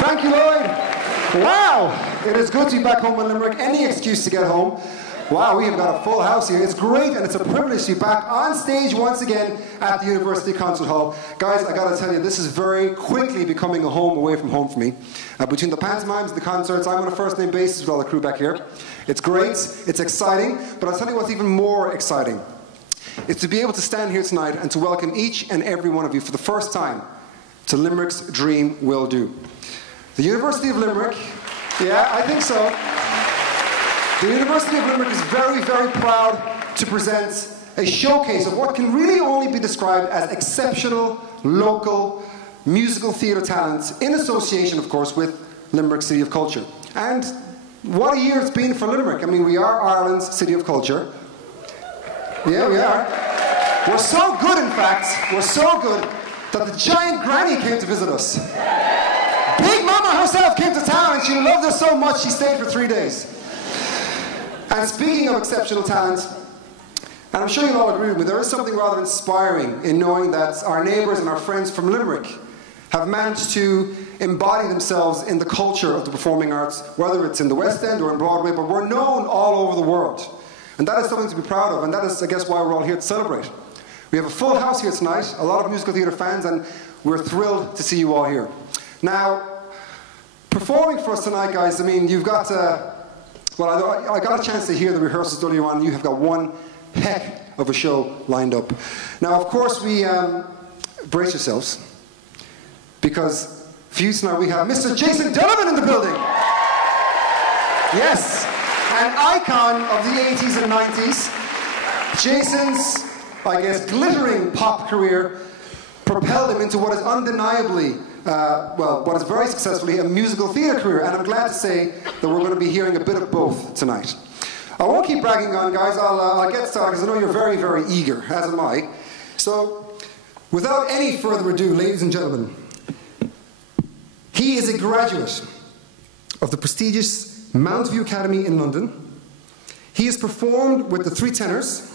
Thank you, Lloyd. Wow, it is good to be back home in Limerick. Any excuse to get home. Wow, we have got a full house here. It's great, and it's a privilege to be back on stage once again at the University Concert Hall. Guys, I gotta tell you, this is very quickly becoming a home away from home for me. Between the pantomimes and the concerts, I'm on a first-name basis with all the crew back here. It's great, it's exciting, but I'll tell you what's even more exciting. It's to be able to stand here tonight and to welcome each and every one of you for the first time to Limericks Dream Will Do. The University of Limerick, yeah, I think so. The University of Limerick is very, very proud to present a showcase of what can really only be described as exceptional local musical theatre talents in association, of course, with Limerick City of Culture. And what a year it's been for Limerick. I mean, we are Ireland's City of Culture. Yeah, we are. We're so good, in fact, we're so good that the giant granny came to visit us. Big Mama herself came to town and she loved us so much she stayed for 3 days. And speaking of exceptional talent, and I'm sure you'll all agree with me, there is something rather inspiring in knowing that our neighbours and our friends from Limerick have managed to embody themselves in the culture of the performing arts, whether it's in the West End or in Broadway, but we're known all over the world. And that is something to be proud of, and that is, I guess, why we're all here to celebrate. We have a full house here tonight, a lot of musical theatre fans, and we're thrilled to see you all here. Now, performing for us tonight, guys, I mean, you've got well, I got a chance to hear the rehearsals earlier on. You have got one heck of a show lined up. Now, of course, we brace yourselves, because for you tonight we have Mr. Jason Donovan in the building. Yes, an icon of the 80s and 90s. Jason's, I guess, glittering pop career propelled him into what is undeniably well, what is very successfully a musical theatre career, and I'm glad to say that we're going to be hearing a bit of both tonight. I won't keep bragging on, guys. I'll get started because I know you're very, very eager, as am I. So, without any further ado, ladies and gentlemen, he is a graduate of the prestigious Mount View Academy in London. He has performed with the Three Tenors.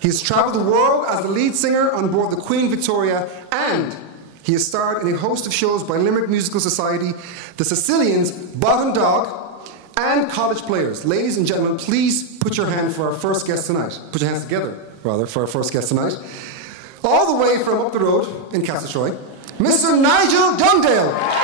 He has travelled the world as the lead singer on board the Queen Victoria, and he has starred in a host of shows by Limerick Musical Society, the Sicilians, Bottom Dog, and College Players. Ladies and gentlemen, please put your hand for our first guest tonight. Put your hands together, rather, for our first guest tonight. All the way from up the road in Castletroy, Mr. Nigel Dugdale.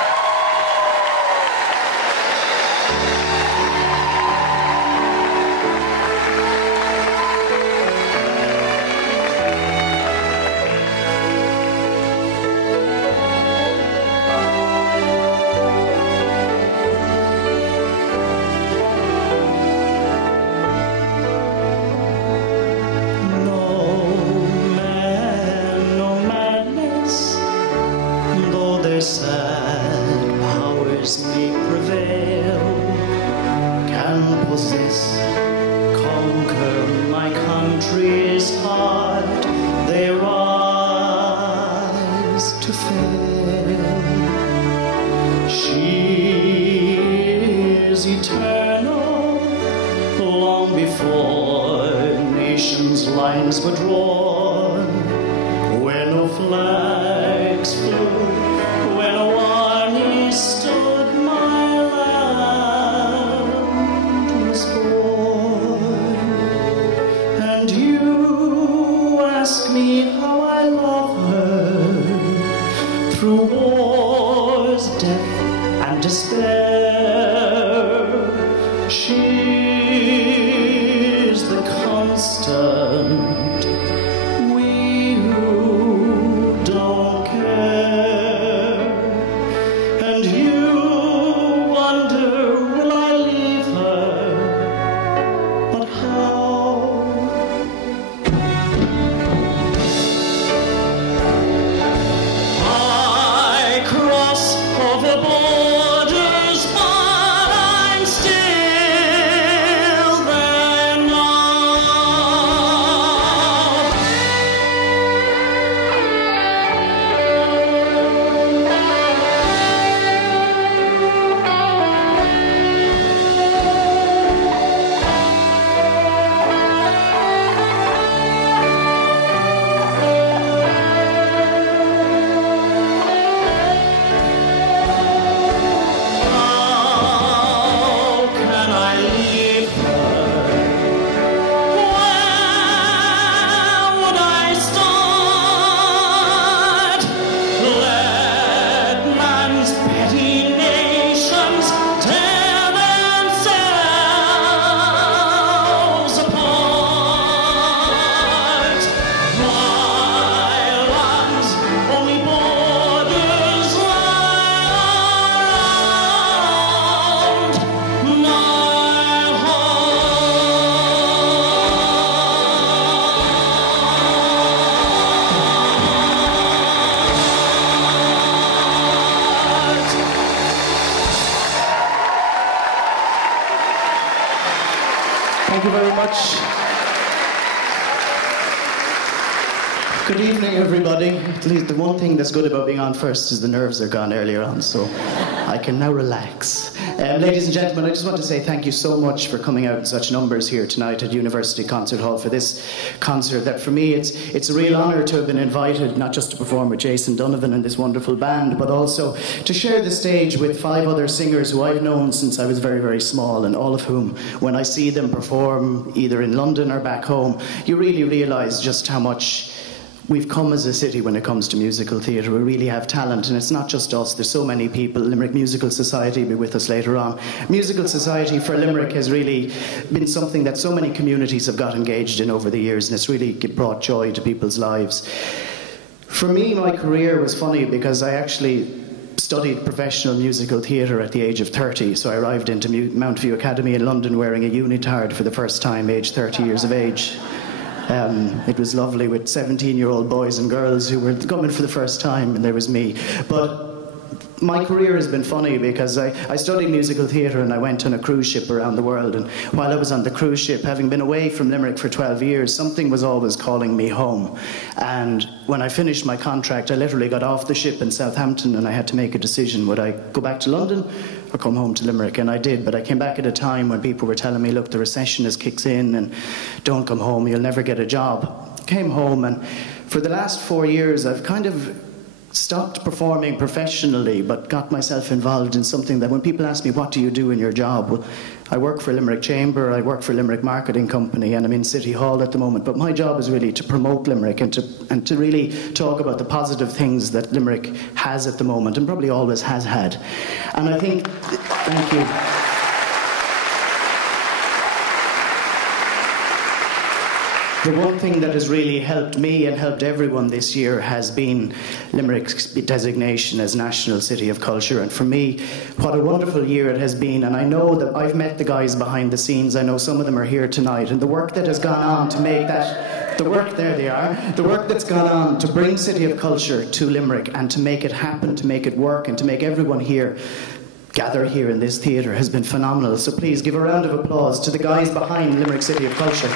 Over borders Thank you very much. Good evening, everybody. At least the one thing that's good about being on first is the nerves are gone earlier on, so I can now relax. Ladies and gentlemen, I just want to say thank you so much for coming out in such numbers here tonight at University Concert Hall for this concert that for me it's a real honour to have been invited, not just to perform with Jason Donovan and this wonderful band, but also to share the stage with 5 other singers who I've known since I was very, very small, and all of whom, when I see them perform either in London or back home, you really realise just how much we've come as a city when it comes to musical theatre. We really have talent, and it's not just us. There's so many people. Limerick Musical Society will be with us later on. Musical Society for Limerick has really been something that so many communities have got engaged in over the years, and it's really brought joy to people's lives. For me, my career was funny because I actually studied professional musical theatre at the age of 30, so I arrived into Mount View Academy in London wearing a unitard for the first time, aged 30 years of age. It was lovely with 17-year-old boys and girls who were coming for the first time, and there was me. But my career has been funny because I studied musical theatre and I went on a cruise ship around the world, and while I was on the cruise ship, having been away from Limerick for 12 years, something was always calling me home. And when I finished my contract, I literally got off the ship in Southampton and I had to make a decision. Would I go back to London or come home to Limerick? And I did, but I came back at a time when people were telling me, look, the recession has kicked in and don't come home, you'll never get a job. Came home, and for the last 4 years I've kind of stopped performing professionally, but got myself involved in something that when people ask me, what do you do in your job? Well, I work for Limerick Chamber, I work for Limerick Marketing Company, and I'm in City Hall at the moment. But my job is really to promote Limerick and to really talk about the positive things that Limerick has at the moment, and probably always has had. And I think, thank you. The one thing that has really helped me and helped everyone this year has been Limerick's designation as National City of Culture. And for me, what a wonderful year it has been. And I know that I've met the guys behind the scenes. I know some of them are here tonight. And the work that has gone on to make that, the work that's gone on to bring City of Culture to Limerick and to make it happen, to make it work, and to make everyone here gather here in this theatre has been phenomenal. So please give a round of applause to the guys behind Limerick City of Culture.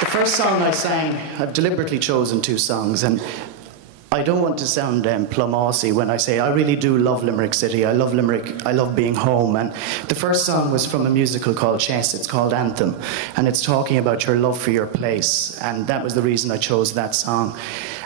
The first song I sang, I've deliberately chosen 2 songs, and I don't want to sound plumossy when I say I really do love Limerick City. I love Limerick, I love being home. And the first song was from a musical called Chess. It's called Anthem, and it's talking about your love for your place, and that was the reason I chose that song.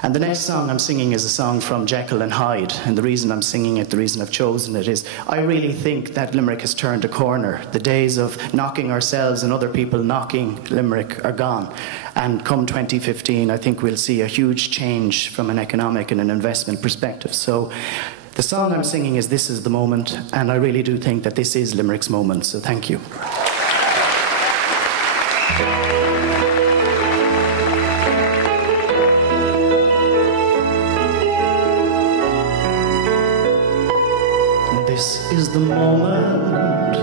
And the next song I'm singing is a song from Jekyll and Hyde, and the reason I'm singing it, the reason I've chosen it is I really think that Limerick has turned a corner. The days of knocking ourselves and other people knocking Limerick are gone. And come 2015, I think we'll see a huge change from an economic and an investment perspective. So the song I'm singing is This Is the Moment, and I really do think that this is Limerick's moment, so thank you. This is the moment,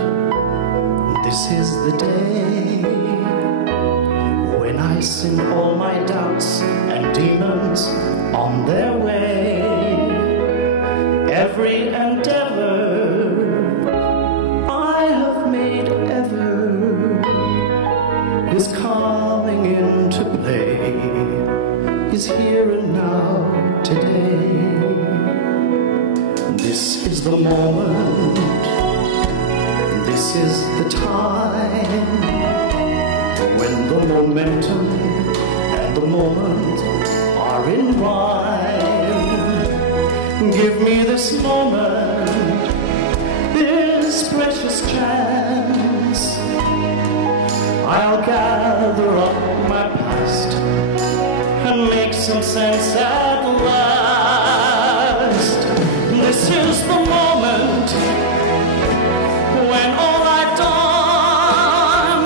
this is the day, when I send all my doubts and demons on their way. Every endeavor I have made ever is coming into play, is here and now today. This is the moment, this is the time, when the momentum and the moment are in rhyme. Give me this moment, this precious chance. I'll gather up my past and make some sense at last. This is the moment when all I've done,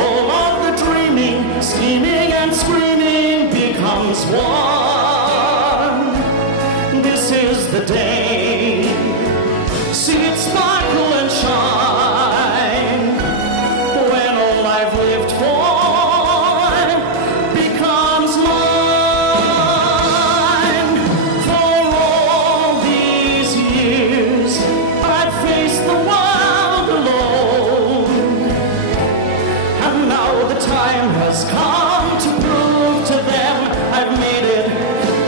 all of the dreaming, scheming and screaming becomes one. This is the day, see it sparkle and shine, when all I've lived for becomes mine. For all these years has come to prove to them I've made it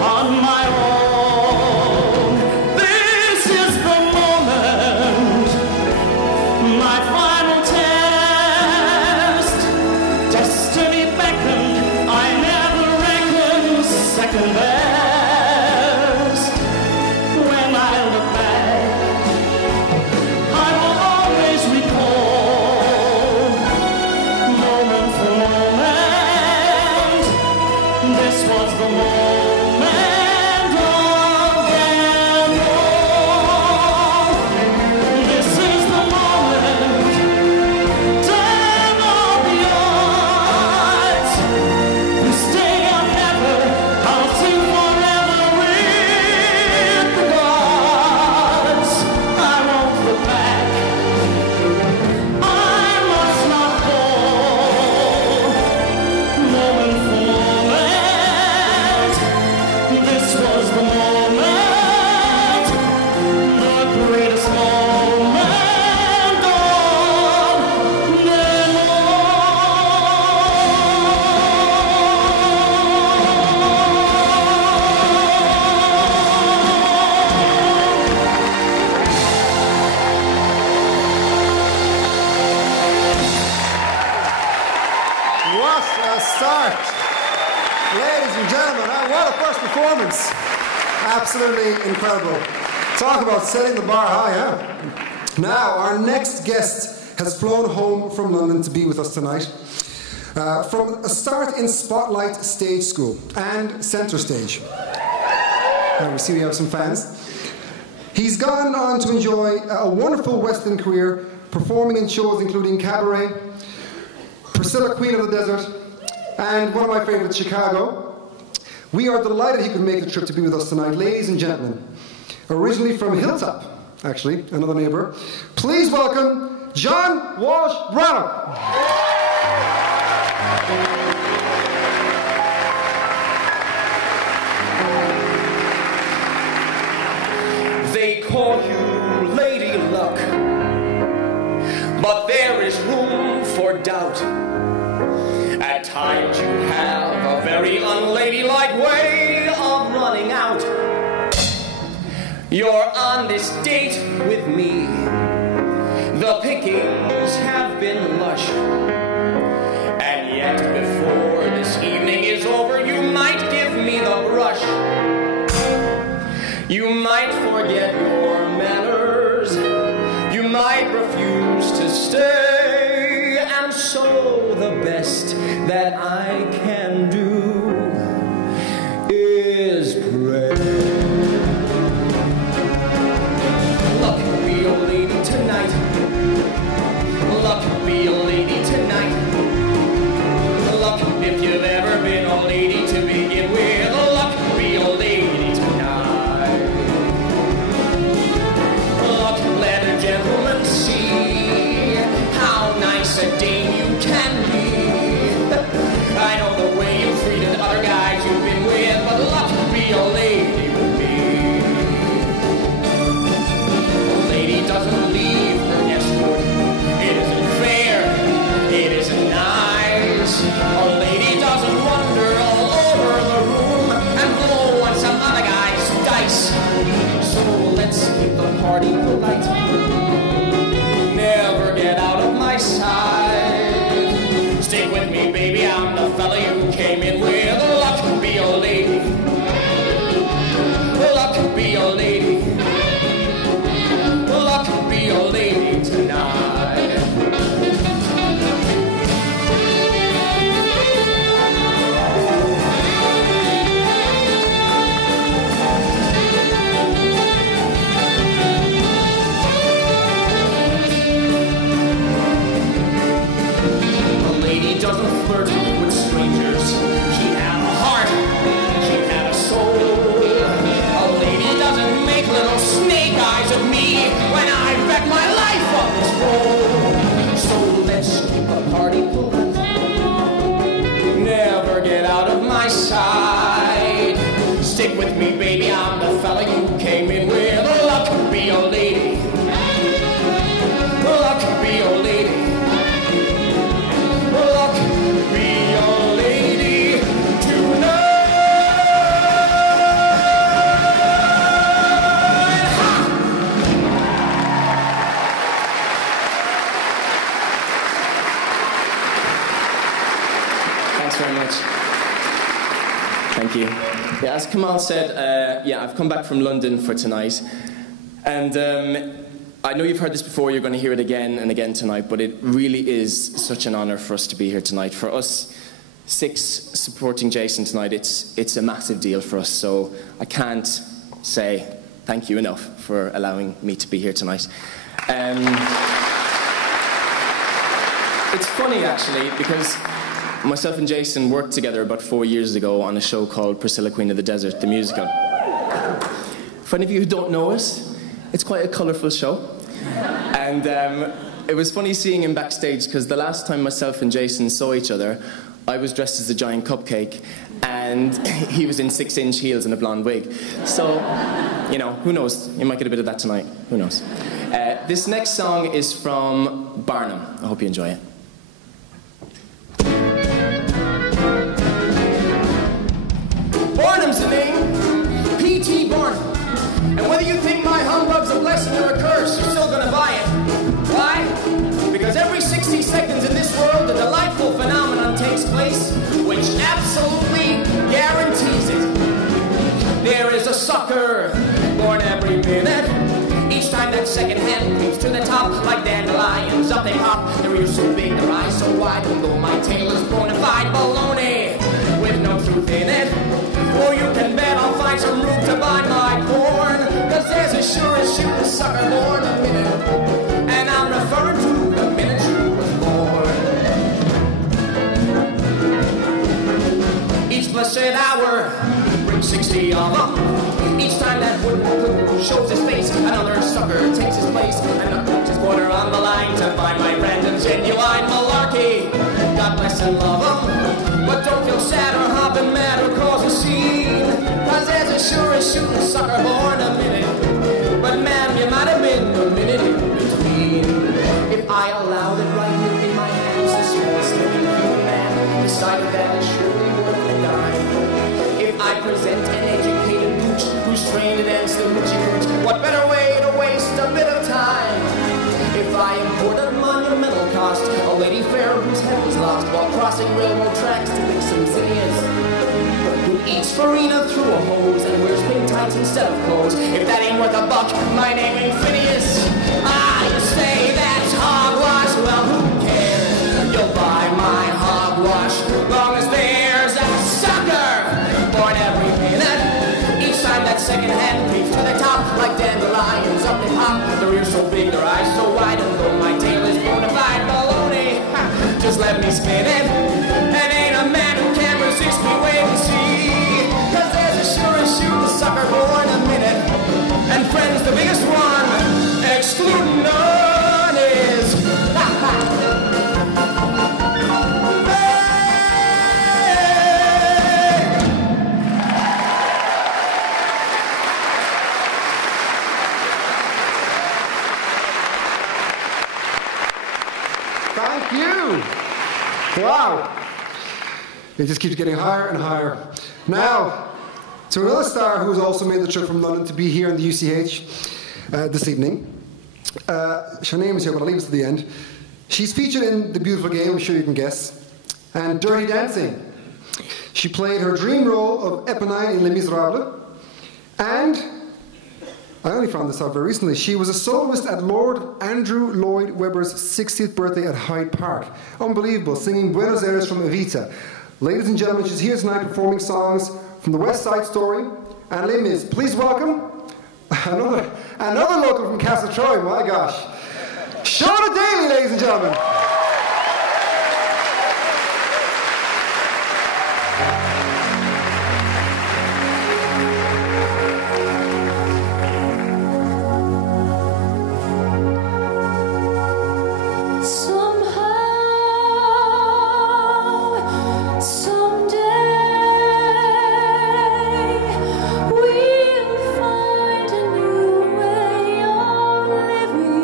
on my own. This is the moment, my final test. Destiny beckoned, I never reckoned second best. When I look back, I will always recall, moment for moment, this was the moment of them all. This is the moment, turn on the odds. You stay or never, I'll sing forever with the gods. I won't look back, I must not fall. Moment for moment, this was the moment, the greatest moment of them What a start! Ladies and gentlemen, what a first performance! Absolutely incredible. Talk about setting the bar high, huh? Now, our next guest has flown home from London to be with us tonight. From a start in Spotlight Stage School and Centre Stage. We see we have some fans. He's gone on to enjoy a wonderful West End career, performing in shows including Cabaret, Priscilla, Queen of the Desert, and one of my favourites, Chicago. We are delighted he could make the trip to be with us tonight. Ladies and gentlemen, originally from Hilltop, actually, another neighbour, please welcome John Walsh Brannoch. They call you Lady Luck, but there is room for doubt. At times you have a very unladylike way of running out. You're on this date with me. The pickings have been lush, and yet before this evening is over, you might give me the brush. You might forget your manners, you might refuse to stay, and so the best that I can do is pray. Luck be a lady tonight. Luck be a lady tonight. Luck if you've ever been a lady to begin with. Luck be a lady tonight. Luck let a gentleman see how nice a dame you can be. I know the way you treated other guys you've been with, but luck be a lady with me. A lady doesn't leave her escort. It isn't fair. It isn't nice. A lady doesn't wander all over the room and blow on some other guy's dice. So let's keep the party polite. Never get out of my sight. Stick with me, baby, I'm the fella you came in with. Luck be a lady. Luck be a lady. Luck be a lady tonight. Doesn't flirt with strangers. She had a heart, she had a soul. A lady doesn't make little snake eyes at me when I bet my life on this roll. So let's keep the party polite. Never get out of my sight. Stick with me, baby, I'm the fella you came in with. Luck be a lady. Luck be a lady. Luck be a very much. Thank you. Yeah, as Kamal said, I've come back from London for tonight. And I know you've heard this before, you're going to hear it again and again tonight, but it really is such an honour for us to be here tonight. For us 6 supporting Jason tonight, it's a massive deal for us, so I can't say thank you enough for allowing me to be here tonight. It's funny, actually, because myself and Jason worked together about 4 years ago on a show called Priscilla, Queen of the Desert, the musical. For any of you who don't know it, it's quite a colourful show. And it was funny seeing him backstage, because the last time myself and Jason saw each other, I was dressed as a giant cupcake, and he was in 6-inch heels and a blonde wig. So, you know, who knows? You might get a bit of that tonight. Who knows? This next song is from Barnum. I hope you enjoy it. Barnum's the name, P.T. Barnum. And whether you think my humbug's a blessing or a curse, you're still gonna buy it. Why? Because every 60 seconds in this world, a delightful phenomenon takes place, which absolutely guarantees it. There is a sucker born every minute. Each time that second hand moves to the top, like dandelions up they hop. Their ears so big, their eyes so wide, although my tail is bona fide baloney with no truth in it. Or you can bet I'll find some room to buy my corn, 'cause there's a sure as shooting sucker born a minute, and I'm referring to the minute you was born. Each blessed hour brings 60 of them. Each time that wooden clue shows his face, another sucker takes his place, and I put his quarter on the line to find my random genuine malarkey. God bless and love them, but don't feel sad or hopping mad or cause a scene, 'cause there's a sure as shooting sucker born a minute, but ma'am, you might have been a minute in between. If I allowed it right here in my hands, the smallest living human man decided that it's surely worth a dime. If I present an educated pooch who's trained against the hoochie cooch, what better way to waste a bit of time? If I import a monumental cost, a lady fair whose head was lost while crossing railroad tracks to make some zinnias, who eats farina through a hose and wears pink tights instead of clothes. If that ain't worth a buck, my name ain't Phineas. You say that's hogwash, well who cares? You'll buy my hogwash, long as there's a sucker born every minute. Each time that second hand creeps to the top, like dandelions up they hop. Their ears so big, their eyes so wide, and though my tail is bona fide baloney, just let me spin it. And ain't a man who can resist me, wait and see, 'cause there's a sure as shooting sucker born a minute. And friends, the biggest one, excluding none, is Thank you. Wow. It just keeps getting higher and higher. Now, to another star who has also made the trip from London to be here in the UCH this evening. Shonagh is here, but I'll leave us to the end. She's featured in The Beautiful Game, I'm sure you can guess, and Dirty Dancing. She played her dream role of Eponine in Les Misérables, and I only found this out very recently. She was a soloist at Lord Andrew Lloyd Webber's 60th birthday at Hyde Park. Unbelievable, singing Buenos Aires from Evita. Ladies and gentlemen, she's here tonight performing songs from The West Side Story and Les Mis. Please welcome another local from Castle Troy, my gosh. Shonagh Daly, ladies and gentlemen. We'll find a new way of living.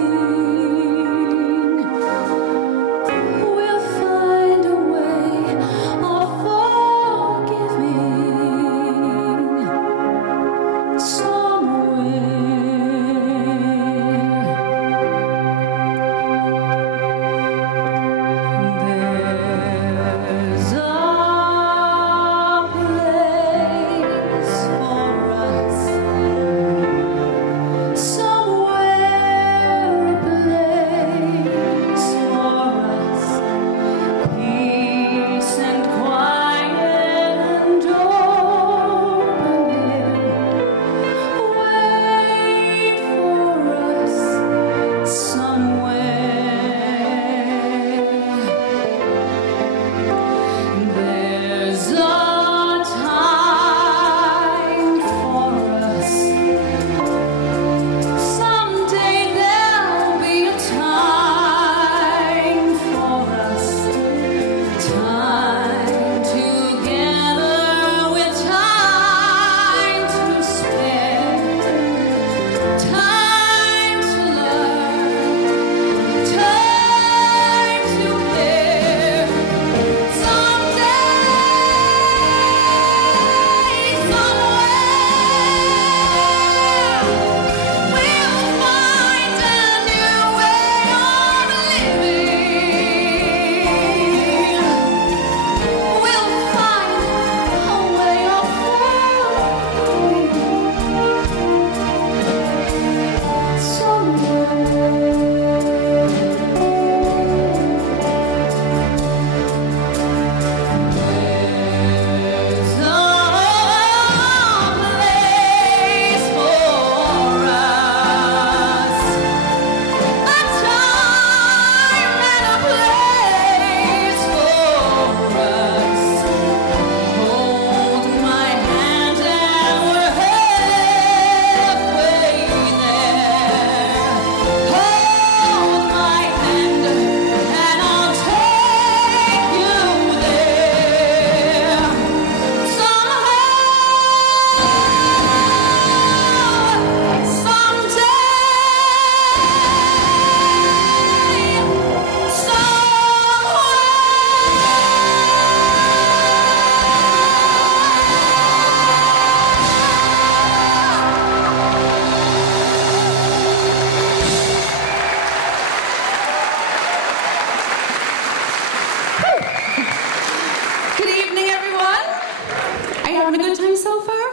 you having a good time so far?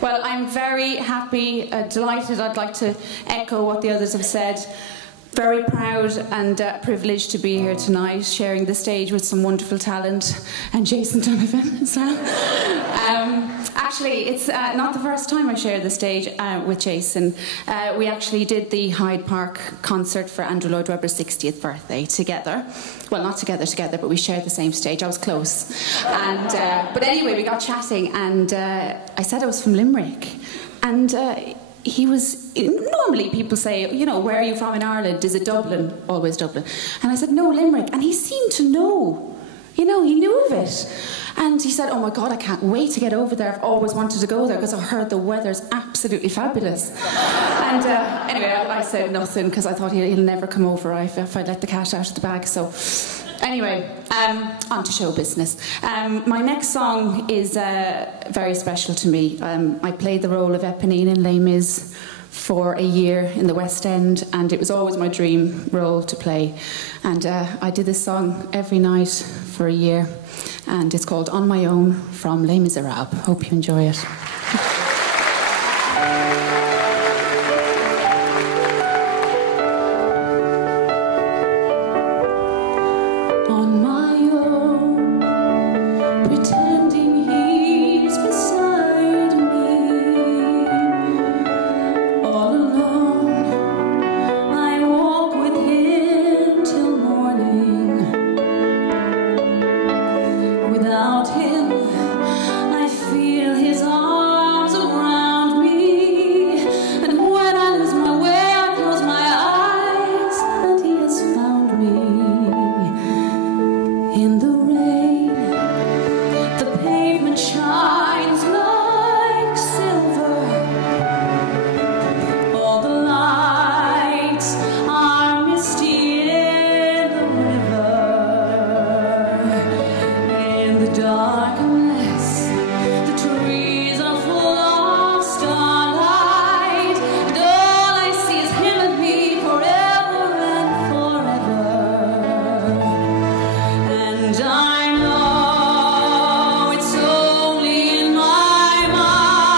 Well, I'm very happy, delighted. I'd like to echo what the others have said. Very proud and privileged to be here tonight, sharing the stage with some wonderful talent, and Jason Donovan as well. Actually, it's not the first time I share the stage with Jason. We actually did the Hyde Park concert for Andrew Lloyd Webber's 60th birthday together. Well, not together, but we shared the same stage. I was close. And but anyway, we got chatting, and I said I was from Limerick. And he was, normally people say, you know, where are you from in Ireland? Is it Dublin? Always Dublin. And I said, no, Limerick. And he seemed to know. You know, he knew of it. And he said, oh my God, I can't wait to get over there. I've always wanted to go there because I heard the weather's absolutely fabulous. And anyway, I said nothing because I thought he'll never come over if I let the cat out of the bag. So anyway, on to show business. My next song is very special to me. I played the role of Eponine in Les Mis for a year in the West End, and it was always my dream role to play. And I did this song every night for a year, and it's called On My Own from Les Misérables. Hope you enjoy it. On my own, pretending he's beside me. All alone, I walk with him till morning. Without him, I feel his arms around me. And when I lose my way, I close my eyes, and he has found me. In the rain, the pavement shines like silver. All the lights are misty in the river. In the darkness, the trees are full of starlight. And all I see is him and me forever and forever. And I know it's only in my mind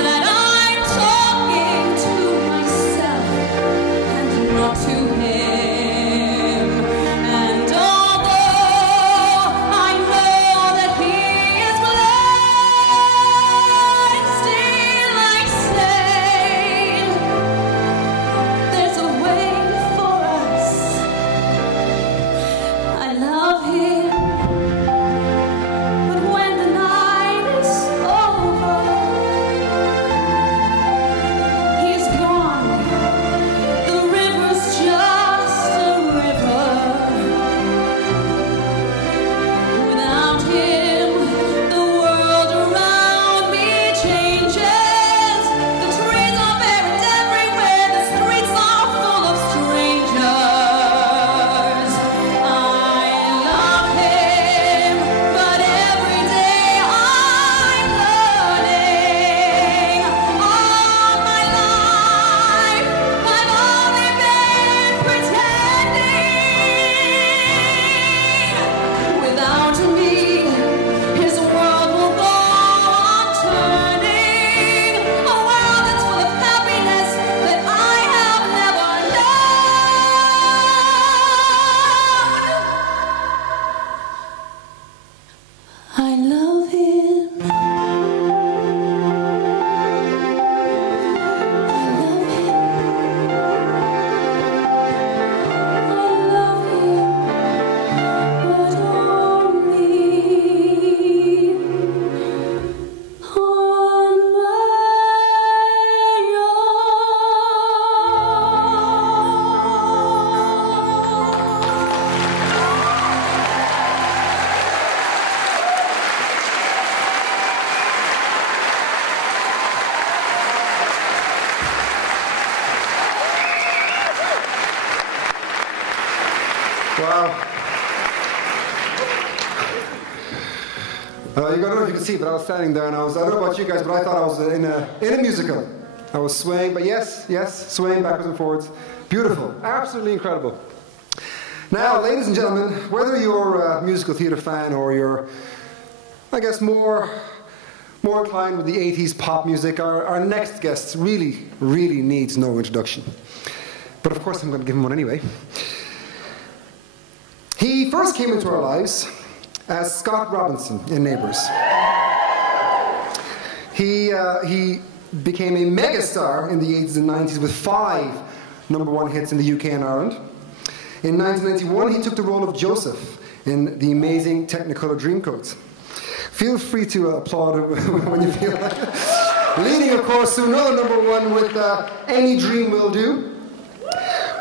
that I'm talking to myself and not to him. And although I know that he is blind, still I say there's a way for us. I love him, but when the night is over, he's gone. The river's just a river. Without him, the world around me changes. The trees are buried everywhere. The streets are full of strangers. I love him, but every day I'm learning. All my life, I've only been pretending. Without me, his world will go on turning. A world that's full of happiness that I have never known. I love him. I love him. I love him, but only on my Wow. You don't know if you can see, but I was standing there and I don't know about you guys, but I thought I was in a musical. I was swaying, but yes, swaying backwards and forwards. Beautiful. Absolutely incredible. Now, ladies and gentlemen, whether you're a musical theatre fan or you're, I guess, more inclined with the 80s pop music, our next guest really needs no introduction. But of course I'm going to give him one anyway. He first came into our lives as Scott Robinson in Neighbours. He became a megastar in the 80s and 90s with 5 #1 hits in the UK and Ireland. In 1991, he took the role of Joseph in the amazing Technicolor Dreamcoat. Feel free to applaud when you feel like it. Leading, of course, to another #1 with Any Dream Will Do.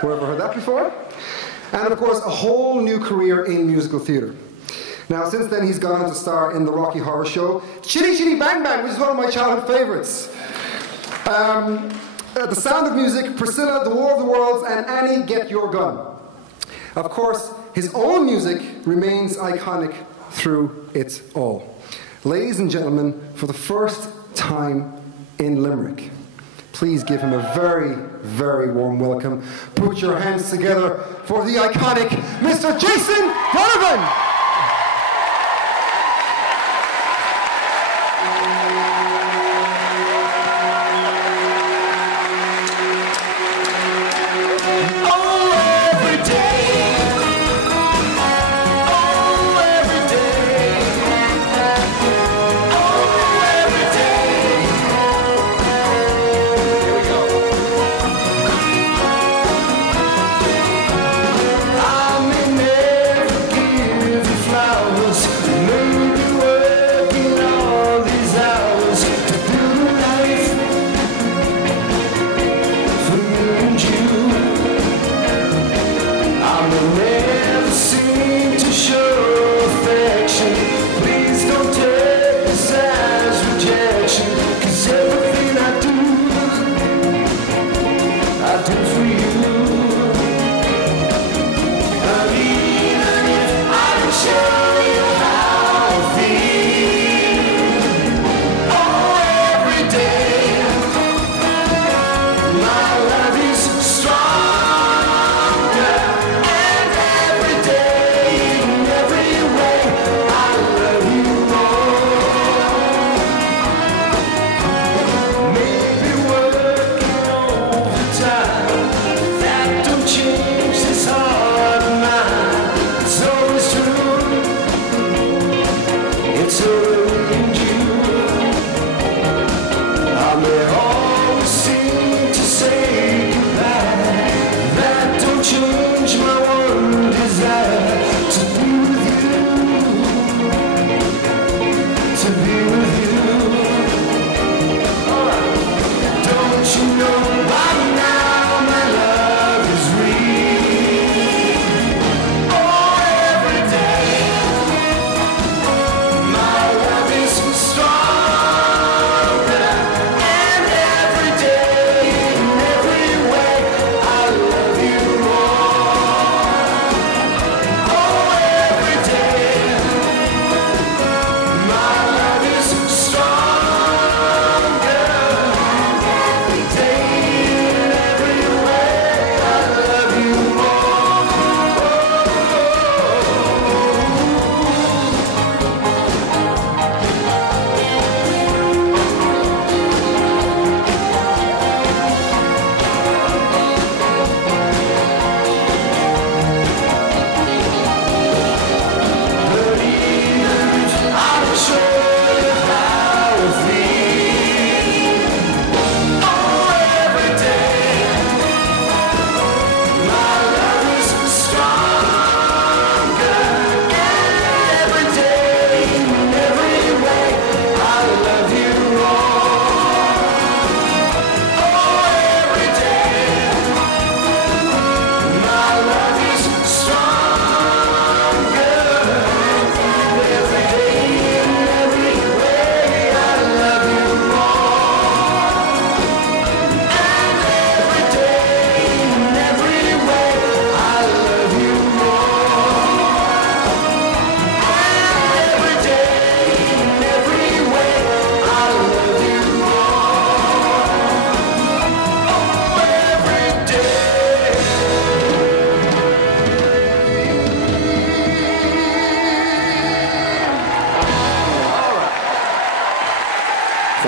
Whoever heard that before? And, of course, a whole new career in musical theatre. Now, since then, he's gone on to star in the Rocky Horror Show, Chitty Chitty Bang Bang, which is one of my childhood favourites. The Sound of Music, Priscilla, The War of the Worlds, and Annie, Get Your Gun. Of course, his own music remains iconic through it all. Ladies and gentlemen, for the first time in Limerick, please give him a very, very warm welcome. Put your hands together for the iconic Mr. Jason Donovan! I may never give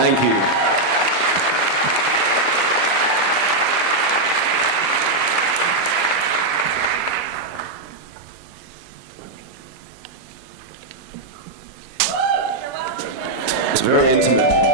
Thank you. It's very intimate.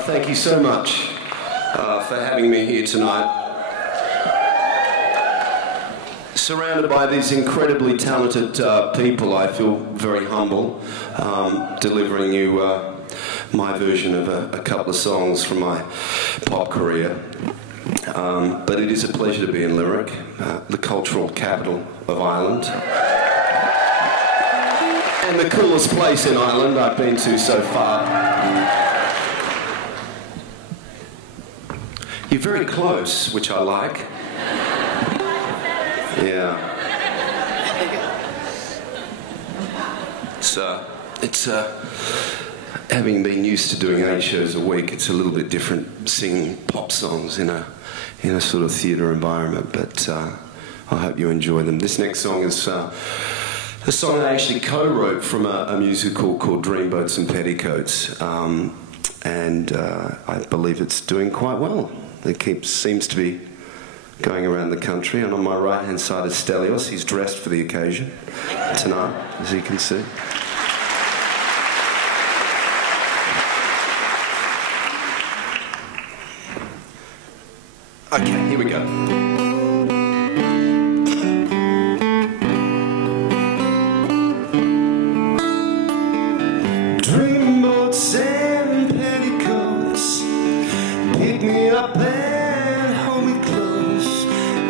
Thank you so much for having me here tonight. Surrounded by these incredibly talented people, I feel very humble delivering you my version of a couple of songs from my pop career. But it is a pleasure to be in Limerick, the cultural capital of Ireland. And the coolest place in Ireland I've been to so far. You're very close, which I like. Yeah. having been used to doing 8 shows a week, it's a little bit different singing pop songs in a sort of theatre environment, but I hope you enjoy them. This next song is a song I actually co-wrote from a musical called Dreamboats and Petticoats, and I believe it's doing quite well. It seems to be going around the country, and on my right-hand side is Stelios. He's dressed for the occasion tonight, as you can see. Okay, here we go. Dreamboats and petticoats, pick me up and hold me close.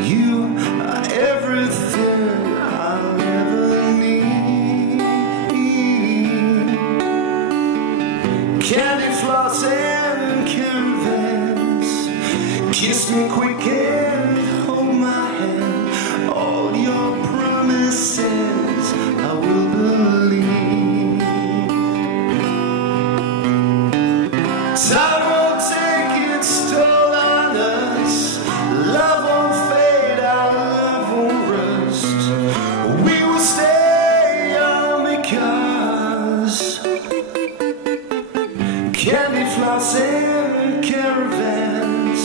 You are everything I'll ever need. Candy floss and caravans, kiss me quick and hold my hand. All your promises I will believe. Time won't take its toll on us. Love won't fade, our love won't rust. We will stay young because candy floss and caravans,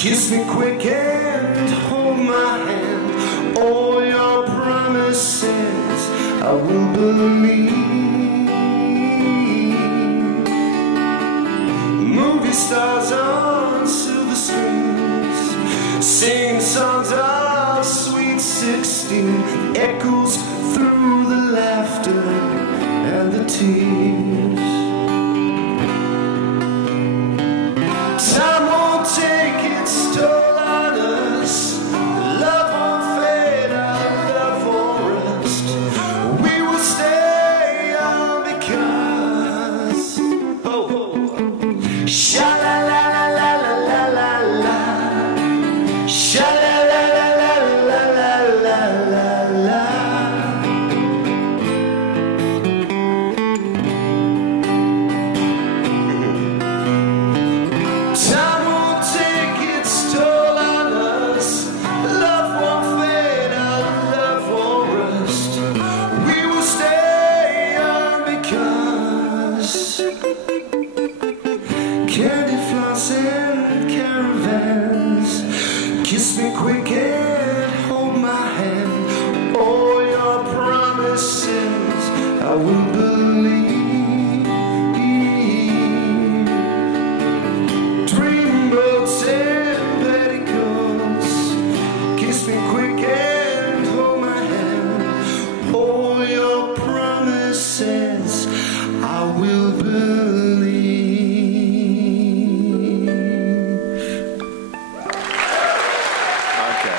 kiss me quick and hold my hand. All your promises I will believe. Movie stars on silver screens, sing songs of Sweet 16, echoes through the laughter and the tears. Time won't take its toll on us. Love won't fade, our love won't rust. We will stay young because sha la la la la la la la, sha la la la la la la la la. Time won't take its toll on us. Love won't fade, our love won't rust. We will stay young because candy floss and caravans, kiss me quick and hold my hand. All your promises I will believe. Dreamboats and petticoats, kiss me quick and hold my hand. All your promises I will believe. Okay.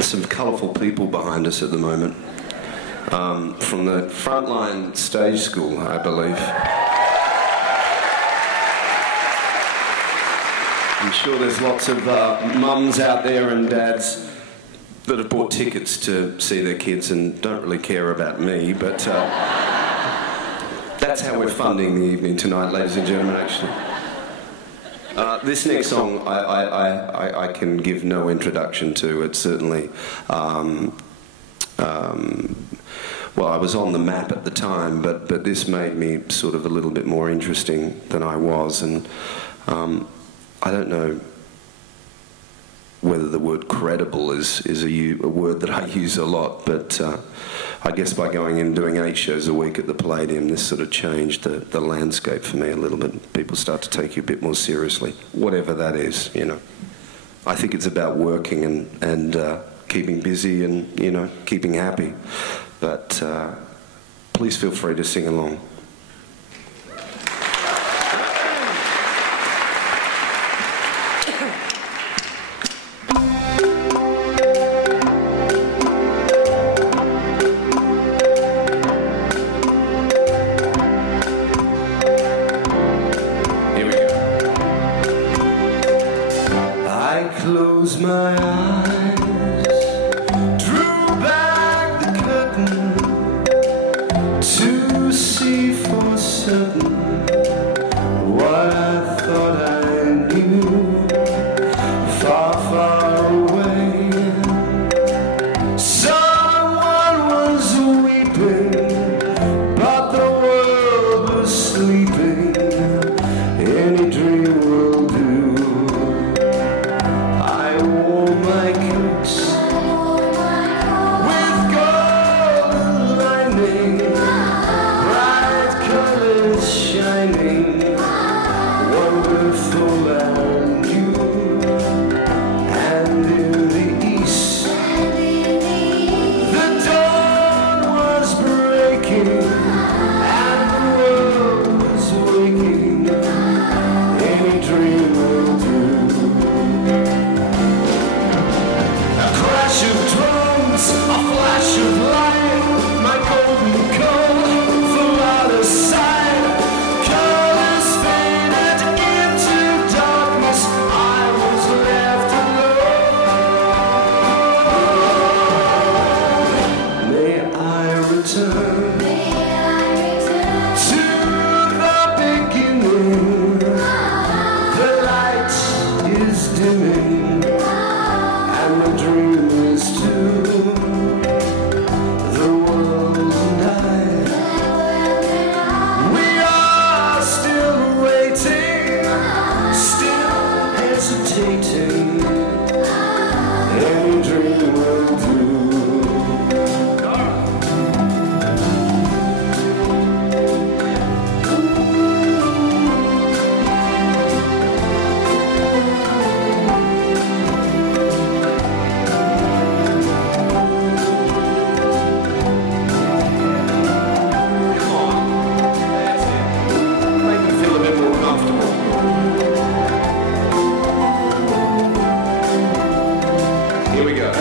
Some colourful people behind us at the moment, from the Frontline Stage School, I believe. I'm sure there's lots of mums out there and dads that have bought tickets to see their kids and don't really care about me, but that's how we're funding the evening tonight, ladies and gentlemen, actually. This next song I can give no introduction to. It's certainly, well, I was on the map at the time, but this made me sort of a little bit more interesting than I was, and I don't know whether the word credible is a word that I use a lot, but I guess by going in and doing 8 shows a week at the Palladium, this sort of changed the landscape for me a little bit. People start to take you a bit more seriously, whatever that is, you know. I think it's about working and keeping busy and, you know, keeping happy. But please feel free to sing along. close my eyes, drew back the curtain to see for certain what I thought I knew, far, far away. Someone was weeping, but the world was sleeping. Any dream will do. I wore my coats with golden lining, bright colors shining, wonderful and new. And in the east, the dawn was breaking, and the world was waking. Any dream will do. A crash of drums, a flash of light, my golden coat flew out of sight. Colors faded into darkness, I was left alone. May I return to the beginning. The light is dimming, and the dream is too. The world and we are still waiting, still hesitating. Any dream will do. Make me feel a bit more comfortable. Here we go. 1,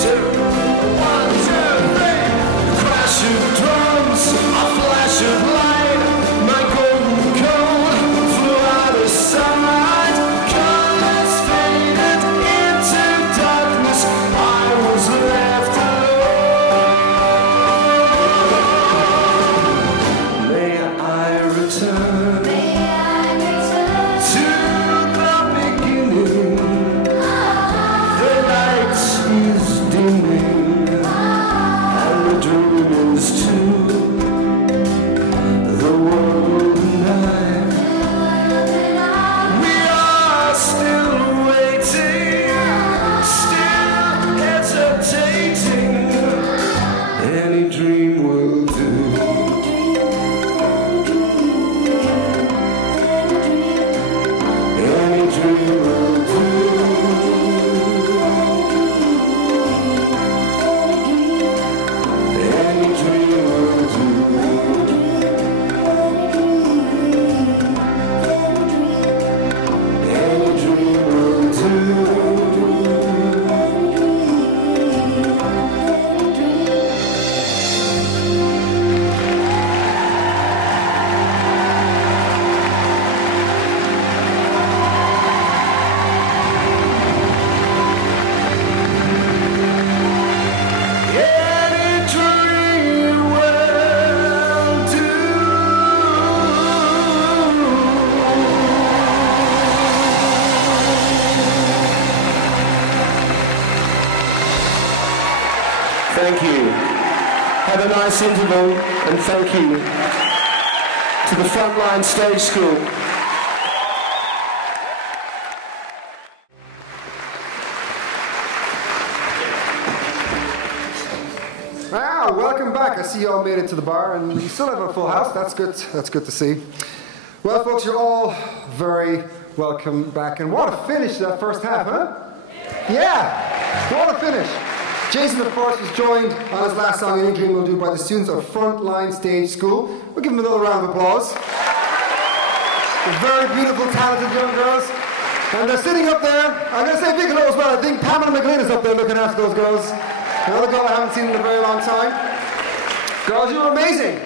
2, 1, 2, 3. Crash of drums, a flash of light, my golden coat flew out of sight. Colors faded into darkness, I was left alone. May I return to the beginning. The light is dimming, and the dream is too. The world and we are still waiting, still hesitating. Any dream will do. Any dream will do. Any dream will do. Any dream will do. Any dream will do. Thank you. Have a nice interval, and thank you to the Frontline Stage School. Wow, welcome back. I see you all made it to the bar, and we still have a full house. That's good. That's good to see. Well, folks, you're all very welcome back. And what a finish to that first half, huh? Yeah, what a finish. Jason, of course, was joined on his last song, Any Dream Will Do, by the students of Frontline Stage School. We'll give them another round of applause. They're very beautiful, talented young girls. And they're sitting up there. I'm going to say a big hello as well. I think Pamela McGlynn is up there looking after those girls. Another girl I haven't seen in a very long time. Girls, you were amazing.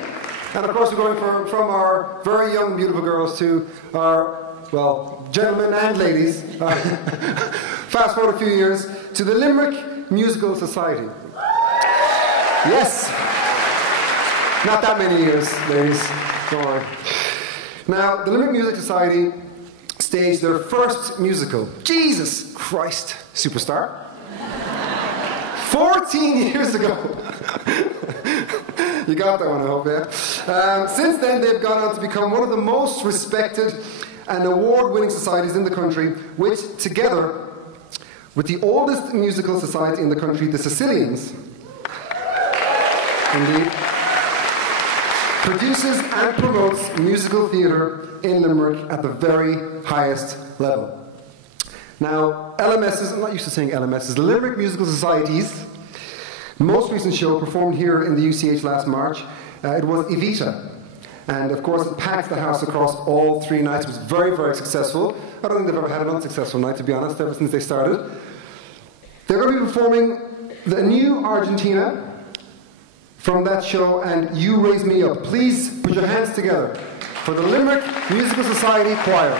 And of course, we're going from our very young, beautiful girls to our well, gentlemen and ladies, fast forward a few years to the Limerick Musical Society. Yes, not that many years, ladies, don't worry. Now, the Limerick Music Society staged their first musical, Jesus Christ Superstar, 14 years ago. You got that one, I hope, yeah. Since then, they've gone on to become one of the most respected and award-winning societies in the country, which, together with the oldest musical society in the country, the Sicilians, indeed, produces and promotes musical theatre in Limerick at the very highest level. Now, LMS's, I'm not used to saying LMS's, the Limerick Musical Society's most recent show performed here in the UCH last March. It was Evita. And of course, it packed the house across all 3 nights. It was very, very successful. I don't think they've ever had an unsuccessful night, to be honest, ever since they started. They're going to be performing the new Argentina from that show and You Raise Me Up. Please put your hands together for the Limerick Musical Society Choir.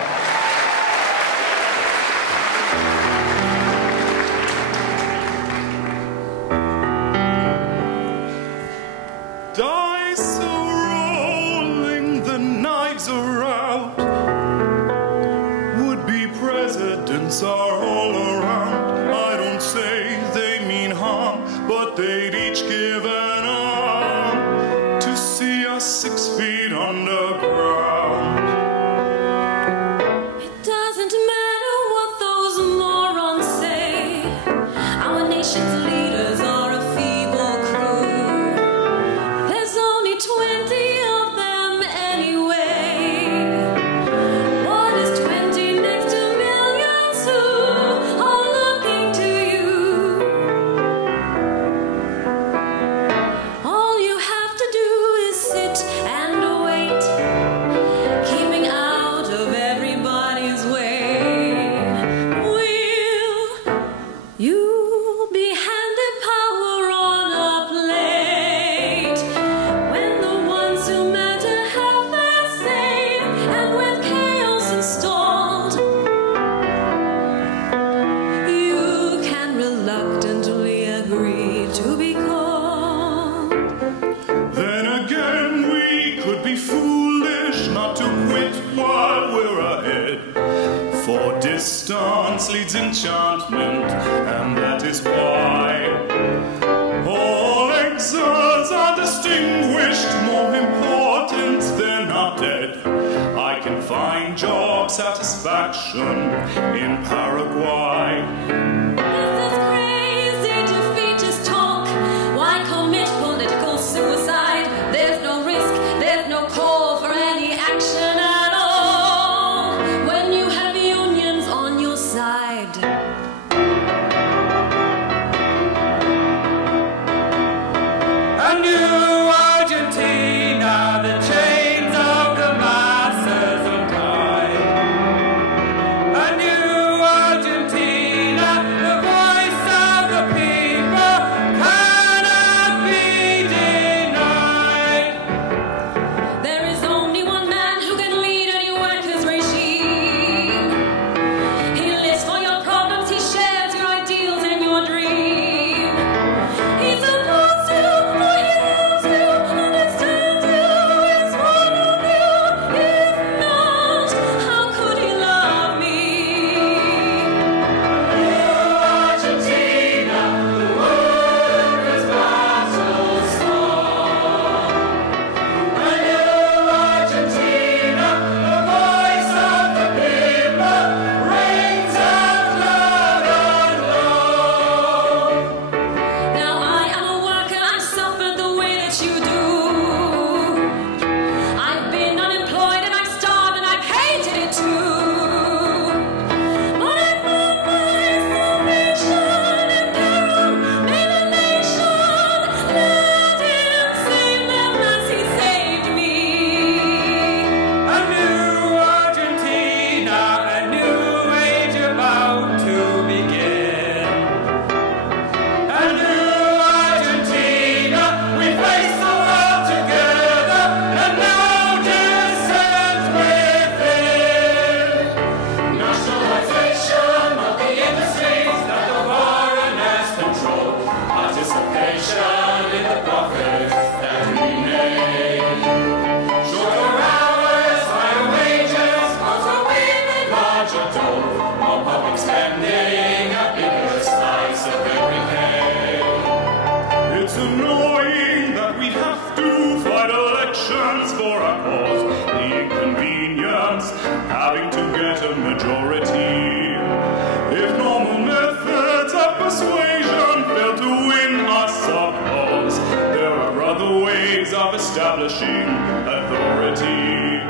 Dice are rolling, the knives are out. Would-be presidents are all around. I don't say they mean harm, but they'd each give an arm to see us 6 feet underground. It doesn't matter what those morons say. Our nation's leaders are a feeble crew. There's only 20 of them anyway. What is 20 next to millions who are looking to you? All you have to do is sit and wait, keeping out of everybody's way. You'll be handed power on a plate when the ones who matter have their say, and with chaos installed, you can reluctantly agree to be called. Then again, we could be foolish not to quit while we're ahead. For distance leads enchantment, and that is why all exiles are distinguished. More important, they're not dead. I can find job satisfaction in Paraguay. This is crazy defeatist talk. Why commit political suicide? There's no risk, there's no call for any action at all when you have unions on your side. A new Argentina, the chains of the masses untied. A new more public spending, a bigger slice of every pay. It's annoying that we have to fight elections for our cause. The inconvenience having to get a majority. If normal methods of persuasion fail to win us applause, there are other ways of establishing authority.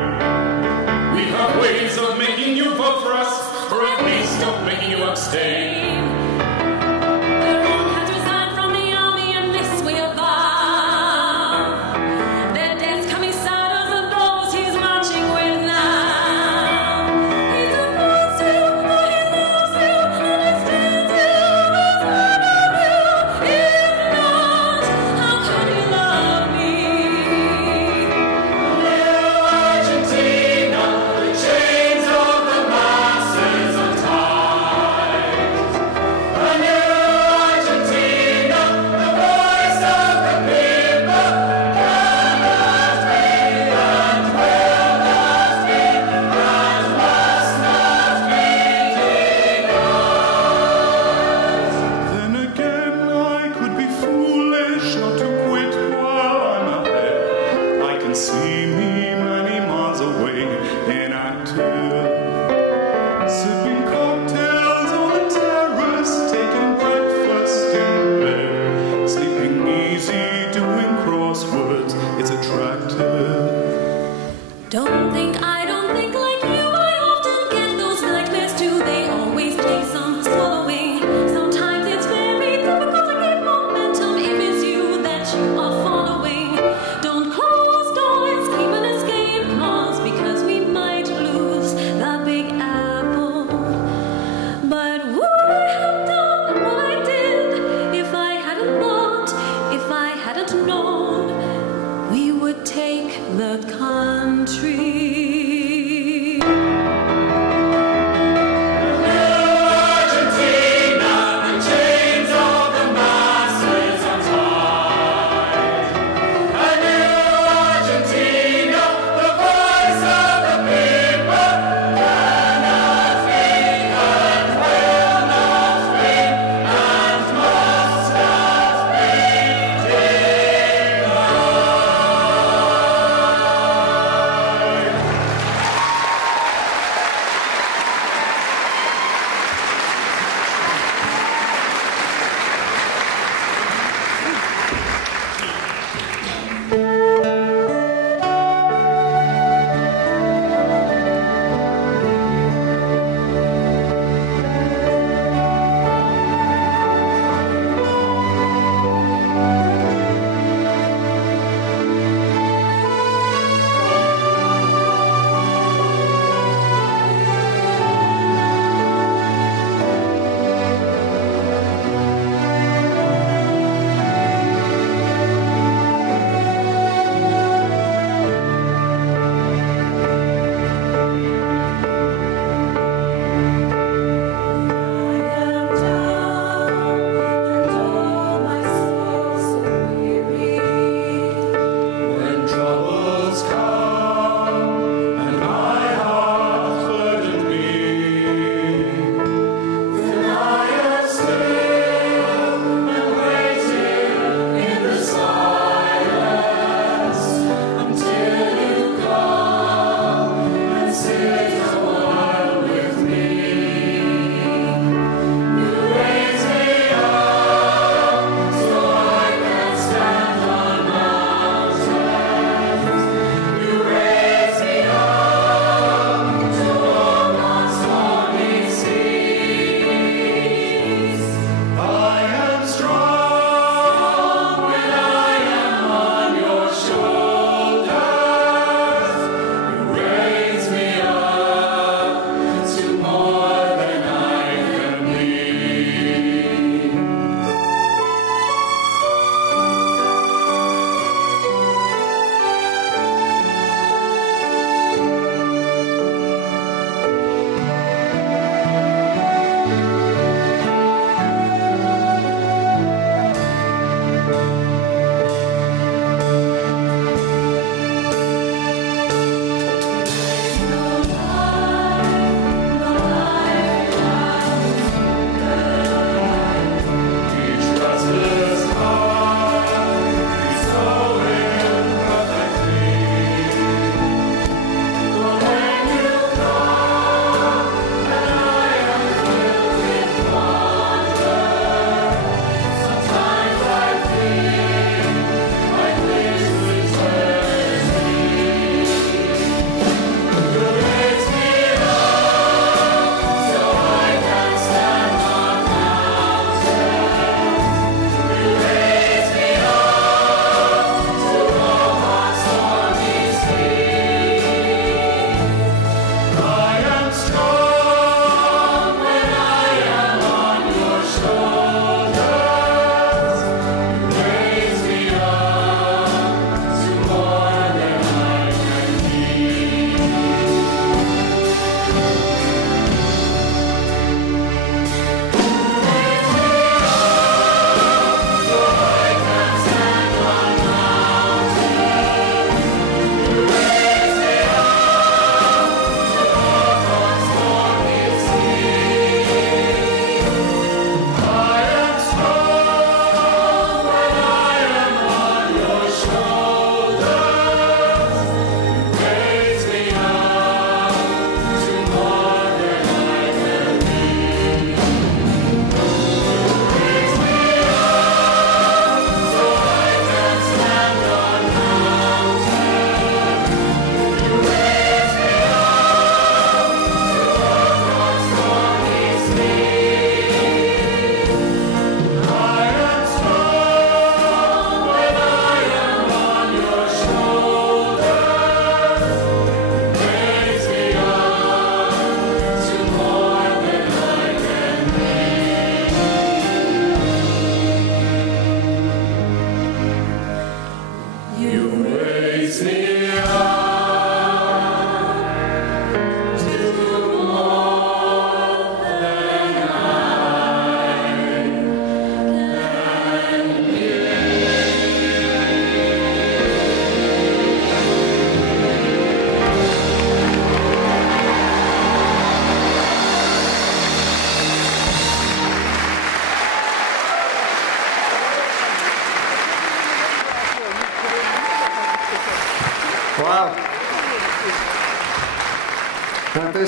We have ways of making you vote for us, or at least of making you abstain. Everyone has resigned from the army, and this we avow. Their deaths commissars of those he's marching with now. He supports you, for he loves you, understands you, is one of you. If not, how could he love me? Argentina, the chains of the masses untied.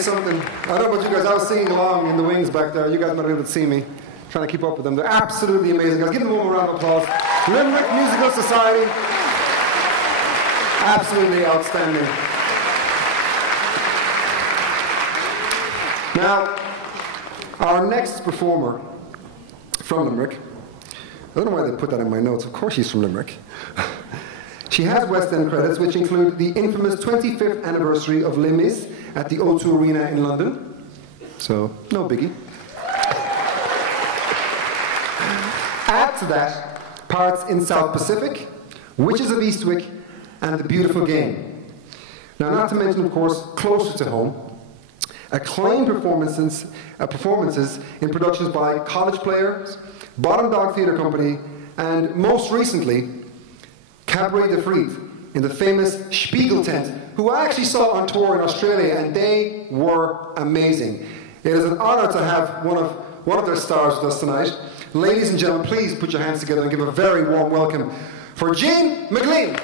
tell you something. I don't know about you guys. I was singing along in the wings back there. You guys might be able to see me. Trying to keep up with them. They're absolutely amazing. Guys, give them one round of applause. Limerick Musical Society. Absolutely outstanding. Now, our next performer from Limerick. I don't know why they put that in my notes. Of course she's from Limerick. She has West End credits, which include the infamous 25th anniversary of Les Mis at the O2 Arena in London. So, no biggie. Add to that parts in South Pacific, Witches of Eastwick, and The Beautiful Game. Now, not to mention, of course, closer to home, acclaimed performances in productions by College Players, Bottom Dog Theatre Company, and most recently, Cabaret de Fried in the famous Spiegel tent, who I actually saw on tour in Australia, and they were amazing. It is an honour to have one of their stars with us tonight. Ladies and gentlemen, please put your hands together and give a very warm welcome for Jean McGlynn.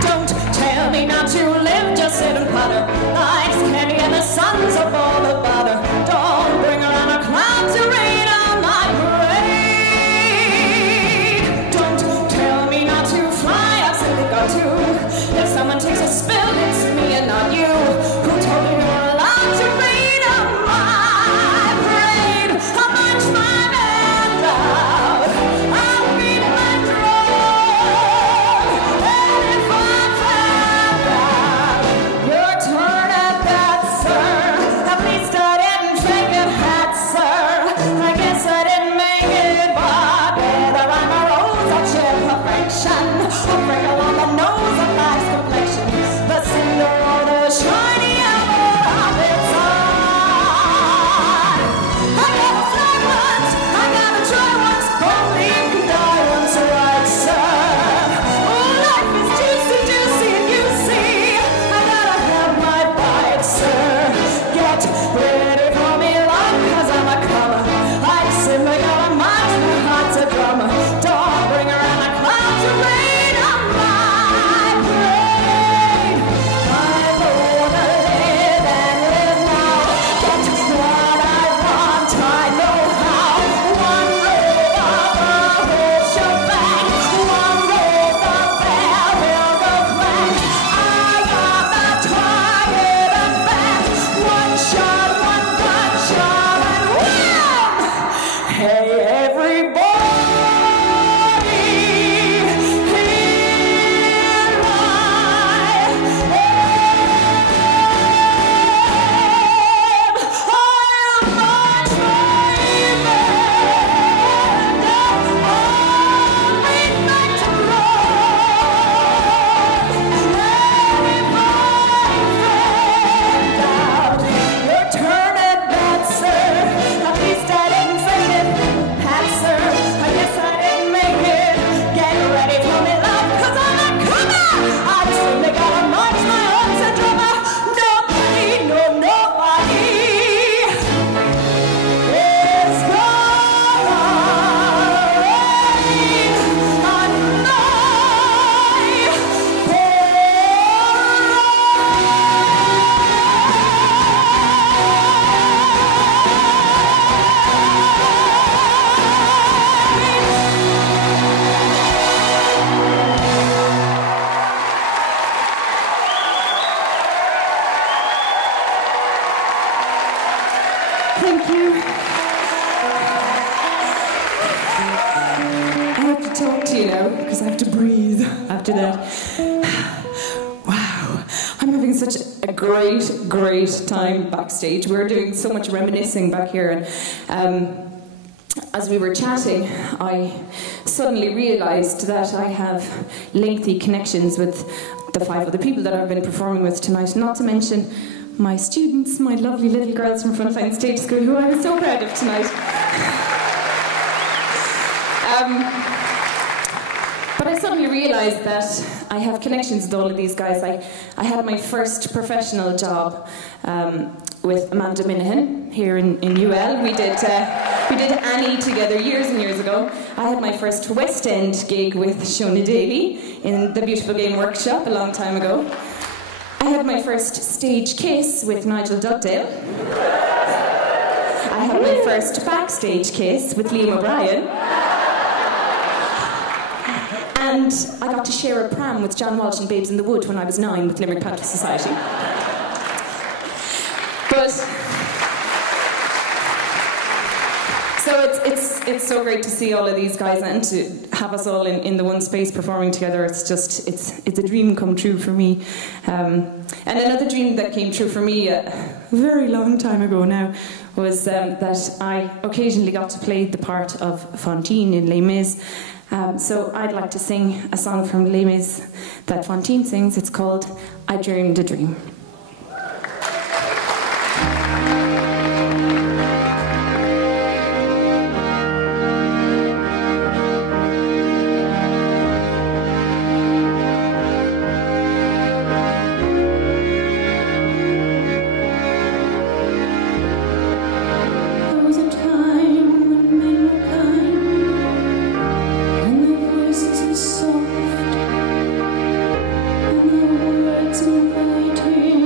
Don't tell me not to live, just sit and putter. Life's candy and the sun's up all the butter. Don't bring around a cloud to rain on my parade. Don't tell me not to fly, I've simply got to. If someone takes a spill, it's me and not you. Who told me you're allowed to rain on my parade? How much my man out? I'll be my drone. And if I found out your turn at that, sir, at least I didn't fake it, hat, sir. I guess I didn't make it, but whether I'm a rose or chill perfection, a wrinkle on the nose of life's complexion, the cinder or the shiny apple of its eye. I gotta fly once, I gotta try once, only you can die once, right, sir? Oh, life is juicy, juicy, and you see, I gotta have my bite, sir. Get ready for me, love, 'cause I'm a comer. I simply gotta march, my heart's a drummer. Don't bring around a cloud to rain on my parade. I wanna live and live now. Get what I want, I know how. One roll of a whole shebang, one roll the bell will go clang. I got the target up back. One shot, one gunshot, and wham! Hey, everybody, hear my aim. I'll march my band only back to run. Everybody fanned out. Your turn at bat, sir. At least I didn't fake it, hat, sir. I guess I didn't make it. Get ready for me, love, 'cause I'm a comer. I simply gotta march, my heart's a drummer. Nobody, no, nobody is gonna rain on my Thank you. I have to talk to you now because I have to breathe after that. Wow, I'm having such a great time backstage. We're doing so much reminiscing back here, and as we were chatting, I suddenly realised that I have lengthy connections with the 5 other people that I've been performing with tonight, not to mention my students, my lovely little girls from Frontline Stage School, who I was so proud of tonight. But I suddenly realised that I have connections with all of these guys. I had my first professional job with Amanda Minihan here in UL. We did Annie together years and years ago. I had my first West End gig with Shonagh Daly in the Beautiful Game Workshop a long time ago. I had my first stage kiss with Nigel Dugdale. I had my first backstage kiss with Liam O'Brien. And I got to share a pram with John Walsh and Babes in the Wood when I was 9 with Limerick Pantry Society. But so it's so great to see all of these guys and to have us all in the one space performing together. It's a dream come true for me. And another dream that came true for me a very long time ago now was that I occasionally got to play the part of Fantine in Les Mis. So I'd like to sing a song from Les Mis that Fantine sings. It's called I Dreamed a Dream. Soft and the words inviting.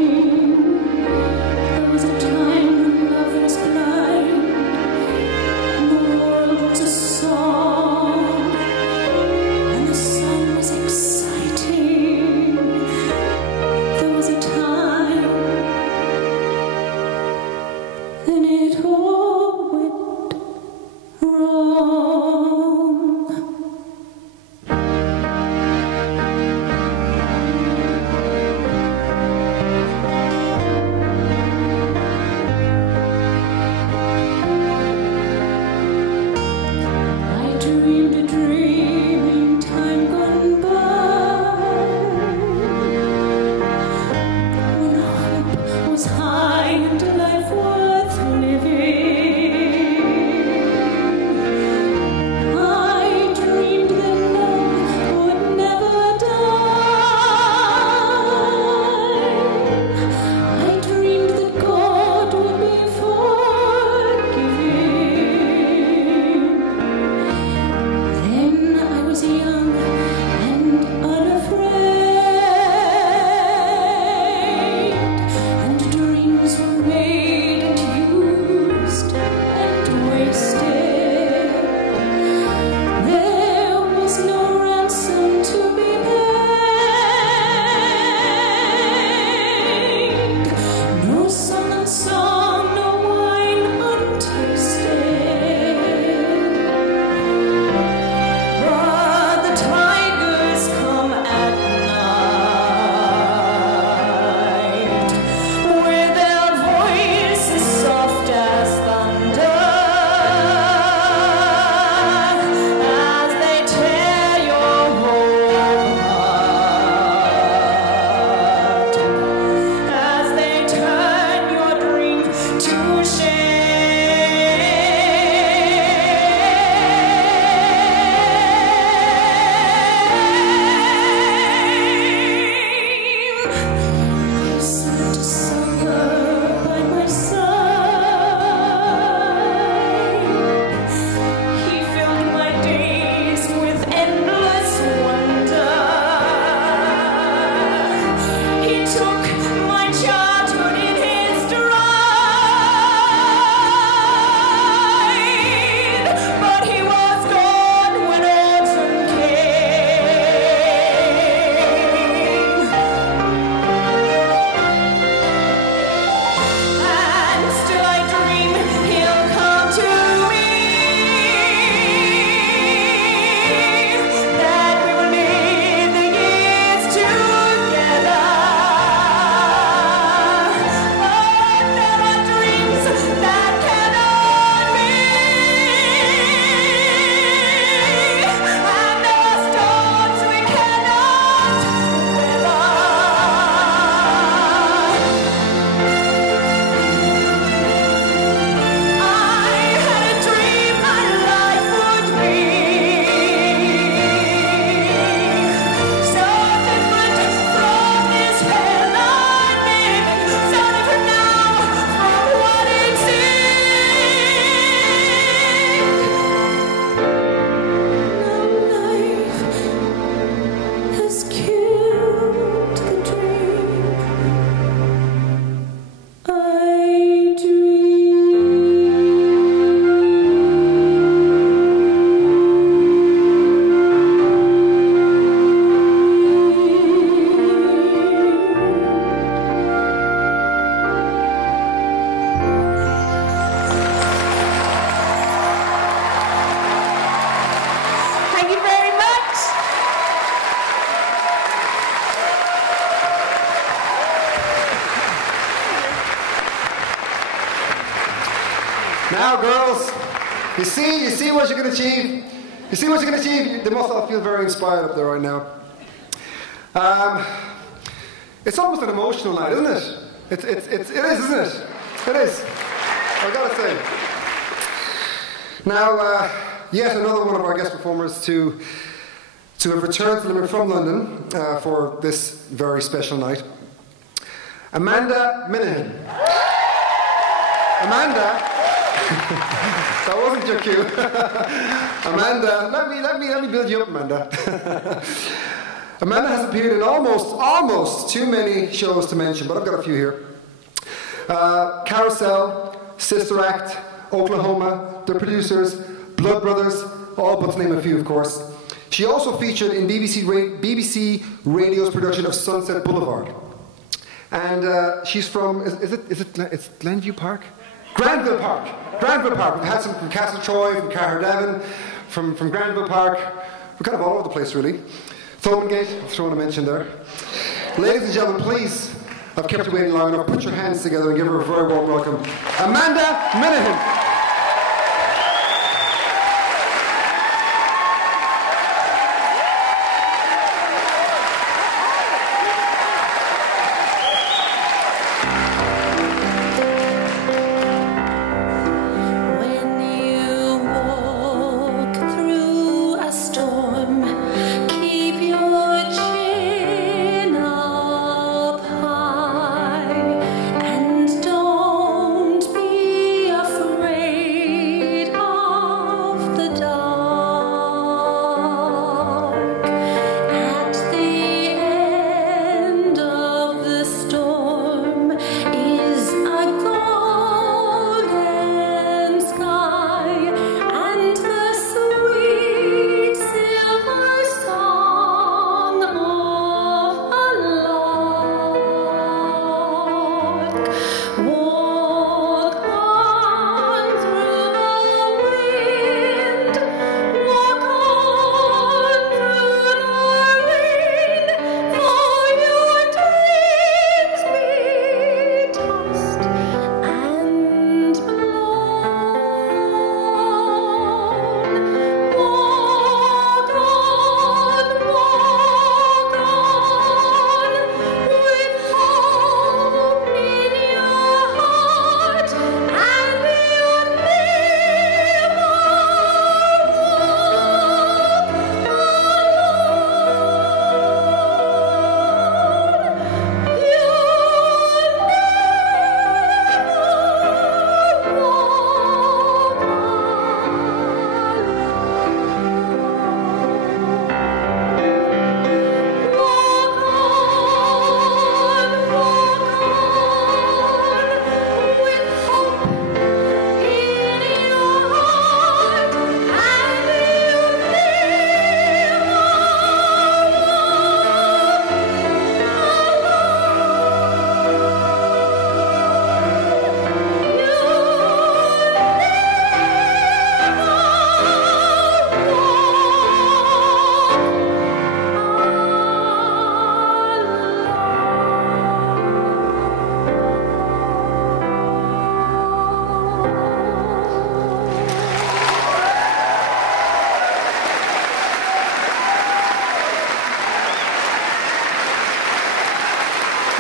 Now, girls, you see what you can achieve. You see what you can achieve. They must all feel very inspired up there right now. It's almost an emotional night, isn't it? It is, isn't it? It is. I've got to say. Now, yet another one of our guest performers to have returned to Limerick from London for this very special night. Amanda Minihan. Amanda. That wasn't your cue. Amanda, let me build you up, Amanda. Amanda has appeared in almost too many shows to mention, but I've got a few here. Carousel, Sister Act, Oklahoma, The Producers, Blood Brothers, all but to name a few, of course. She also featured in BBC Radio's production of Sunset Boulevard. And she's from, it's Glenview Park? Granville Park. Granville Park. We've had some from Castle Troy, from Carherdevin, from Granville Park. We're kind of all over the place, really. Thomangate, throwing a mention there. Ladies and gentlemen, please, I've kept you waiting long enough. Put your hands together and give her a very warm welcome. Amanda Minihan.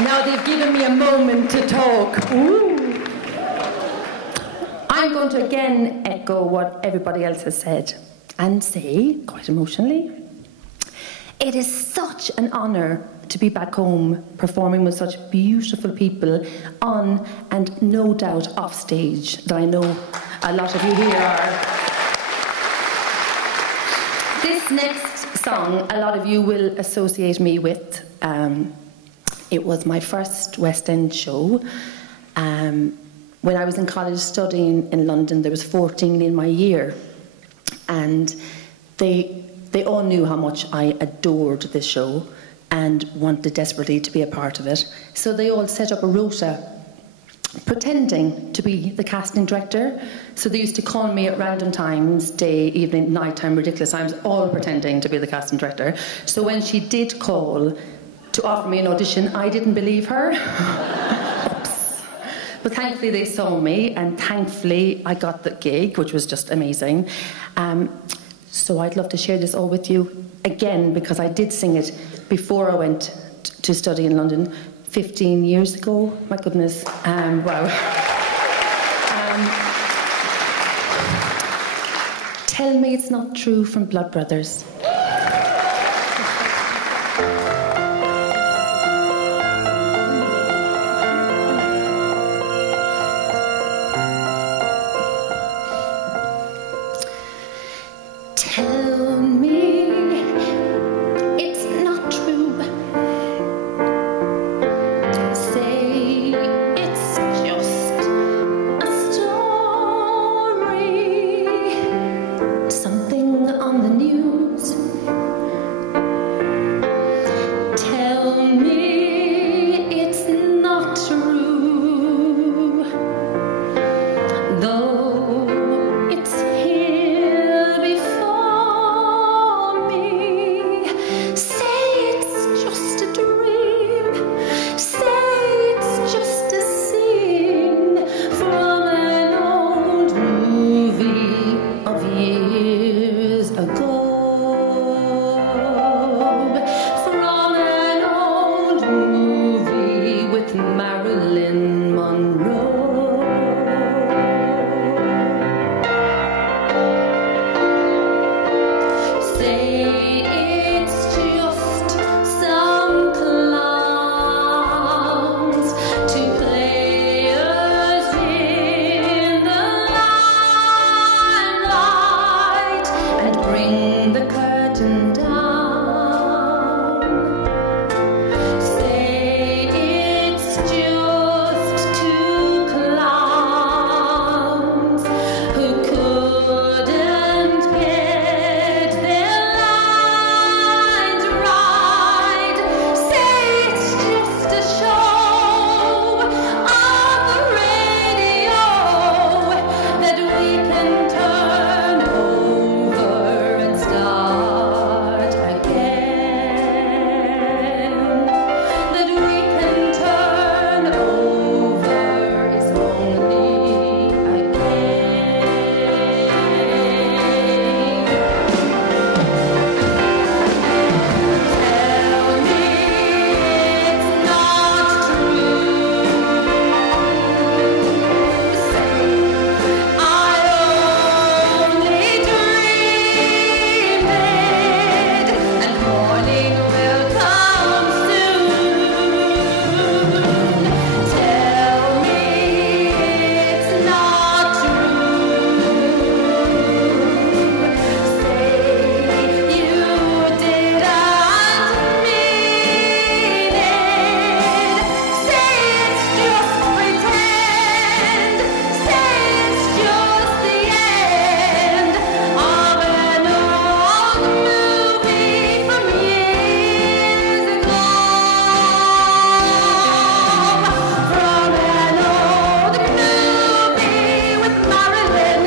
Now they've given me a moment to talk. Ooh. I'm going to again echo what everybody else has said and say, quite emotionally, it is such an honour to be back home performing with such beautiful people on and no doubt off stage that I know a lot of you here are. This next song a lot of you will associate me with. It was my first West End show. When I was in college studying in London, there was 14 in my year. And they all knew how much I adored this show and wanted desperately to be a part of it. So they all set up a rota pretending to be the casting director. So they used to call me at random times, day, evening, nighttime, ridiculous times, all pretending to be the casting director. So when she did call to offer me an audition, I didn't believe her. Oops. But thankfully they saw me, and thankfully I got the gig, which was just amazing. So I'd love to share this all with you again, because I did sing it before I went to study in London 15 years ago. My goodness, wow. Tell Me It's Not True from Blood Brothers. Tell me it's not true. Say it's just a story. Something on the news. Tell me it's not true. Though it's here before me. Say it's just a dream. Say it's just a scene from an old movie of years ago. From an old movie with Marilyn Monroe. Say it's just some clowns to play us in the limelight and bring the curtain down. Say it's just two clowns who couldn't get their lines right. Say it's just a show on the radio that we can turn over and start again. That we can turn over is only again. Tell me it's not true. Say I only dreamed it, and morning will come soon. Tell me it's not true. Say you didn't mean it. Say it's just pretend. Say it's just the end of an old movie from years ago. From an old movie with Marilyn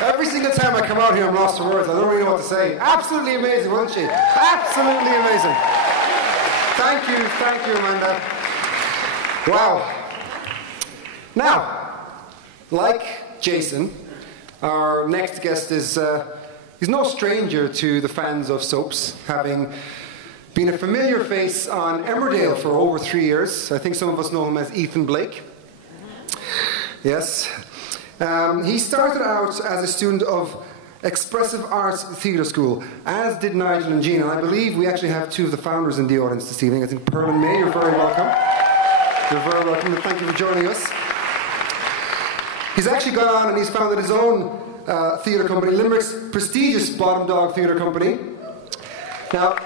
Every single time I come out here, I'm lost for words. I don't really know what to say. Absolutely amazing, wasn't she? Absolutely amazing. Thank you, Amanda. Wow. Now, like Jason, Our next guest is he's no stranger to the fans of soaps, having been a familiar face on Emmerdale for over 3 years. I think some of us know him as Ethan Blake. Yes. He started out as a student of Expressive Arts Theatre School, as did Nigel and Gina. I believe we actually have two of the founders in the audience this evening. I think Pearl and May, you're very welcome. You're very welcome, and thank you for joining us. He's actually gone on and he's founded his own theatre company, Limerick's prestigious Bottom Dog Theatre Company. Now,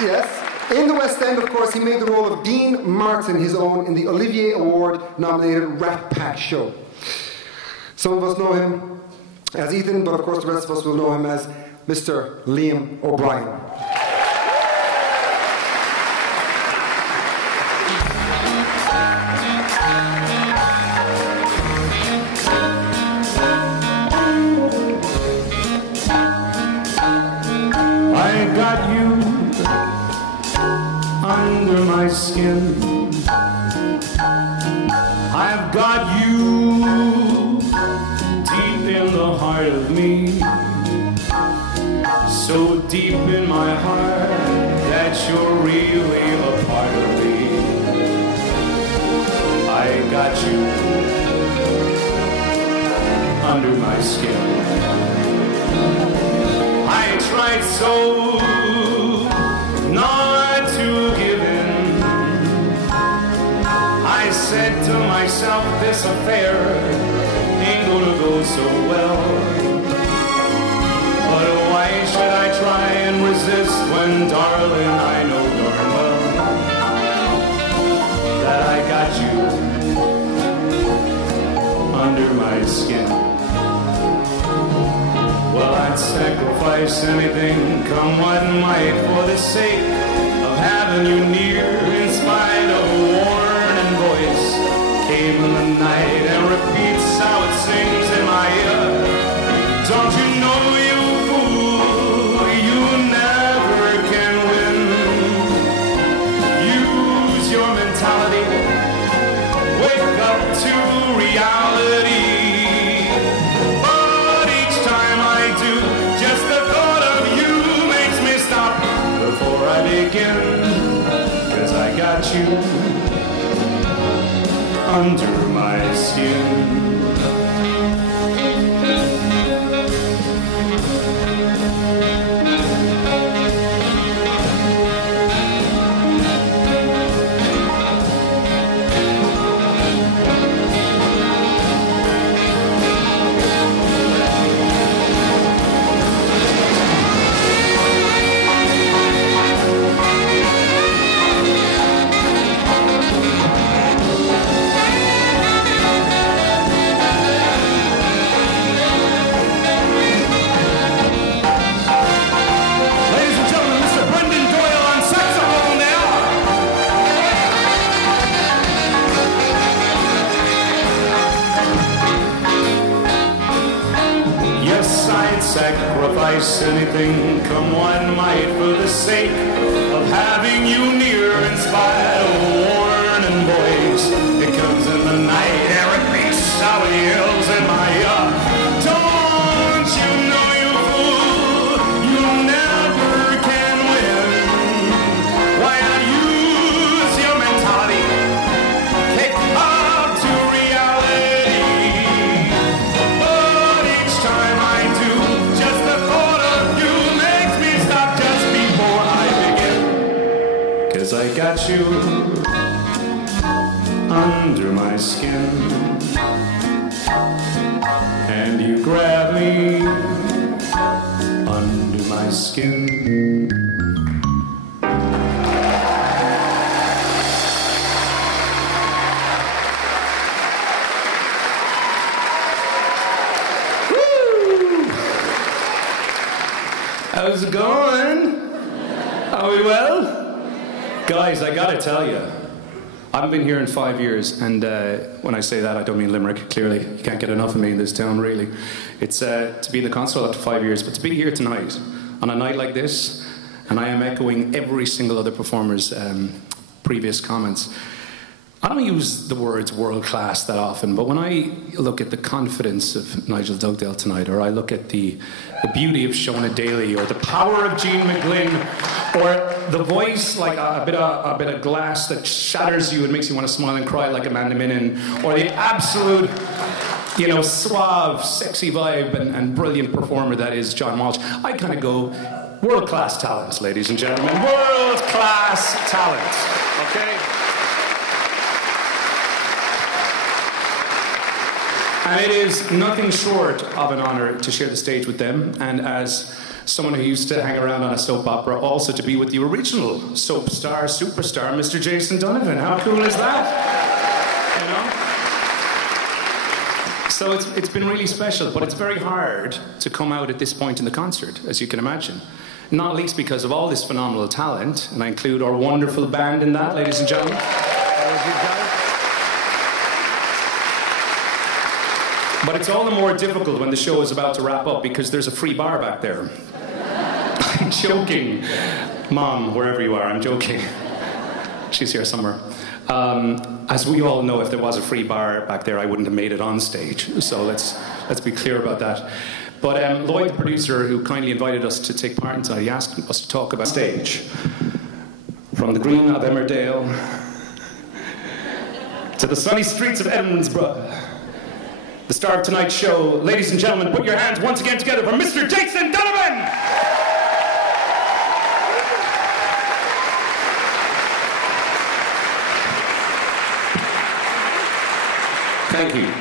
yes, in the West End, of course, he made the role of Dean Martin his own in the Olivier Award-nominated Rat Pack show. Some of us know him as Ethan, but of course the rest of us will know him as Mr. Liam O'Brien. I got you under my skin. I've got you deep in the heart of me, so deep in my heart that you're really a part of me. I got you under my skin. I tried so not to give in. I said to myself, this affair ain't gonna go so well. But why should I try and resist when, darling, I know darn well that I got you under my skin. Well, I'd sacrifice anything, come what might, for the sake of having you near, in spite of a warning voice came in the night and repeats how it sings in my ear. Don't you know, you fool, you never can win. Use your mentality, wake up to reality. But each time I do, just the thought of you makes me stop before I begin. 'Cause I got you under my skin. Sacrifice anything, come what might, for the sake of having you near, in spite of a warning voice. It comes in the night and repeats how it yells in my ear. Don't you know, you fool, you never can win. Why not use your mentality, kick up to reality? But each time I do, just the thought of you makes me stop just before I begin. 'Cause I got you under my skin, and you grab me under my skin. How's it going? Are we well? Guys, I gotta tell you, I haven't been here in 5 years, and when I say that, I don't mean Limerick, clearly. You can't get enough of me in this town, really. It's to be in the console after 5 years, but to be here tonight, on a night like this, and I am echoing every single other performer's previous comments. I don't use the words world class that often, but when I look at the confidence of Nigel Dugdale tonight, or I look at the beauty of Shonagh Daly, or the power of Jean McGlynn, or the voice like a bit of glass that shatters you and makes you want to smile and cry like Amanda Minihan, or the absolute, suave, sexy vibe and brilliant performer that is John Walsh, I kind of go world class talent, ladies and gentlemen, world class talent. Okay. And it is nothing short of an honour to share the stage with them, and as someone who used to hang around on a soap opera, also to be with the original soap star, superstar, Mr. Jason Donovan. How cool is that? So it's been really special, but it's very hard to come out at this point in the concert, as you can imagine. Not least because of all this phenomenal talent, and I include our wonderful band in that, ladies and gentlemen. But it's all the more difficult when the show is about to wrap up because there's a free bar back there. I'm joking. Mom, wherever you are, I'm joking. She's here somewhere. As we all know, if there was a free bar back there, I wouldn't have made it on stage. So let's be clear about that. But Lloyd, the producer, who kindly invited us to take part in tonight, he asked us to talk about stage. From the green of Emmerdale to the sunny streets of Edinburgh. The star of tonight's show, ladies and gentlemen, put your hands once again together for Mr. Jason Donovan! Thank you.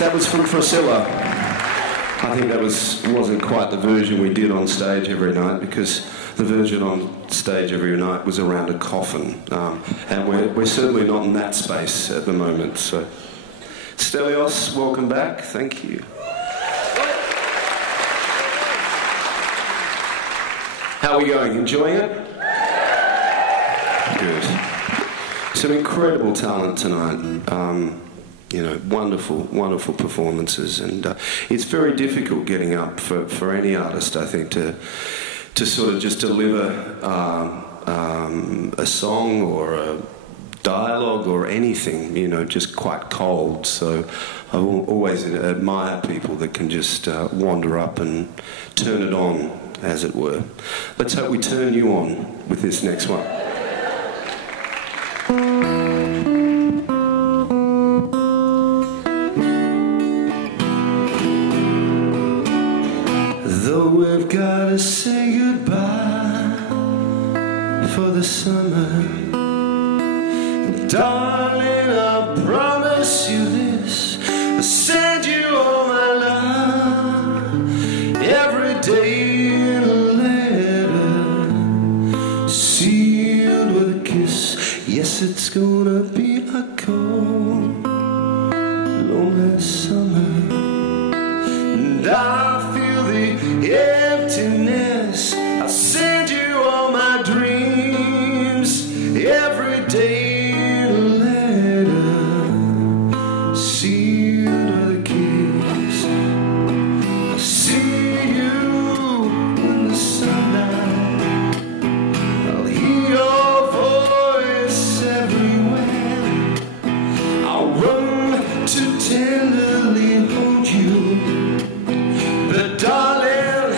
That was from Priscilla. I think that wasn't quite the version we did on stage every night, because the version on stage every night was around a coffin, and we're certainly not in that space at the moment. So, Stelios, welcome back. Thank you. How are we going? Enjoying it? Good. Some incredible talent tonight. You know, wonderful, wonderful performances, and it's very difficult getting up for any artist, I think, to sort of just deliver a song or a dialogue or anything, you know, just quite cold. So I always admire people that can just wander up and turn it on, as it were. Let's hope we turn you on with this next one. Though we've got to say goodbye for the summer, darling, I promise you this, I send you all my love every day in a letter, sealed with a kiss. Yes, it's gonna be a cold, lonely summer, and I feel the emptiness. I send you all my dreams every day in a letter, sealed with a kiss. I see you in the sunlight, I'll hear your voice everywhere, I'll run to tenderly hold you. But darling,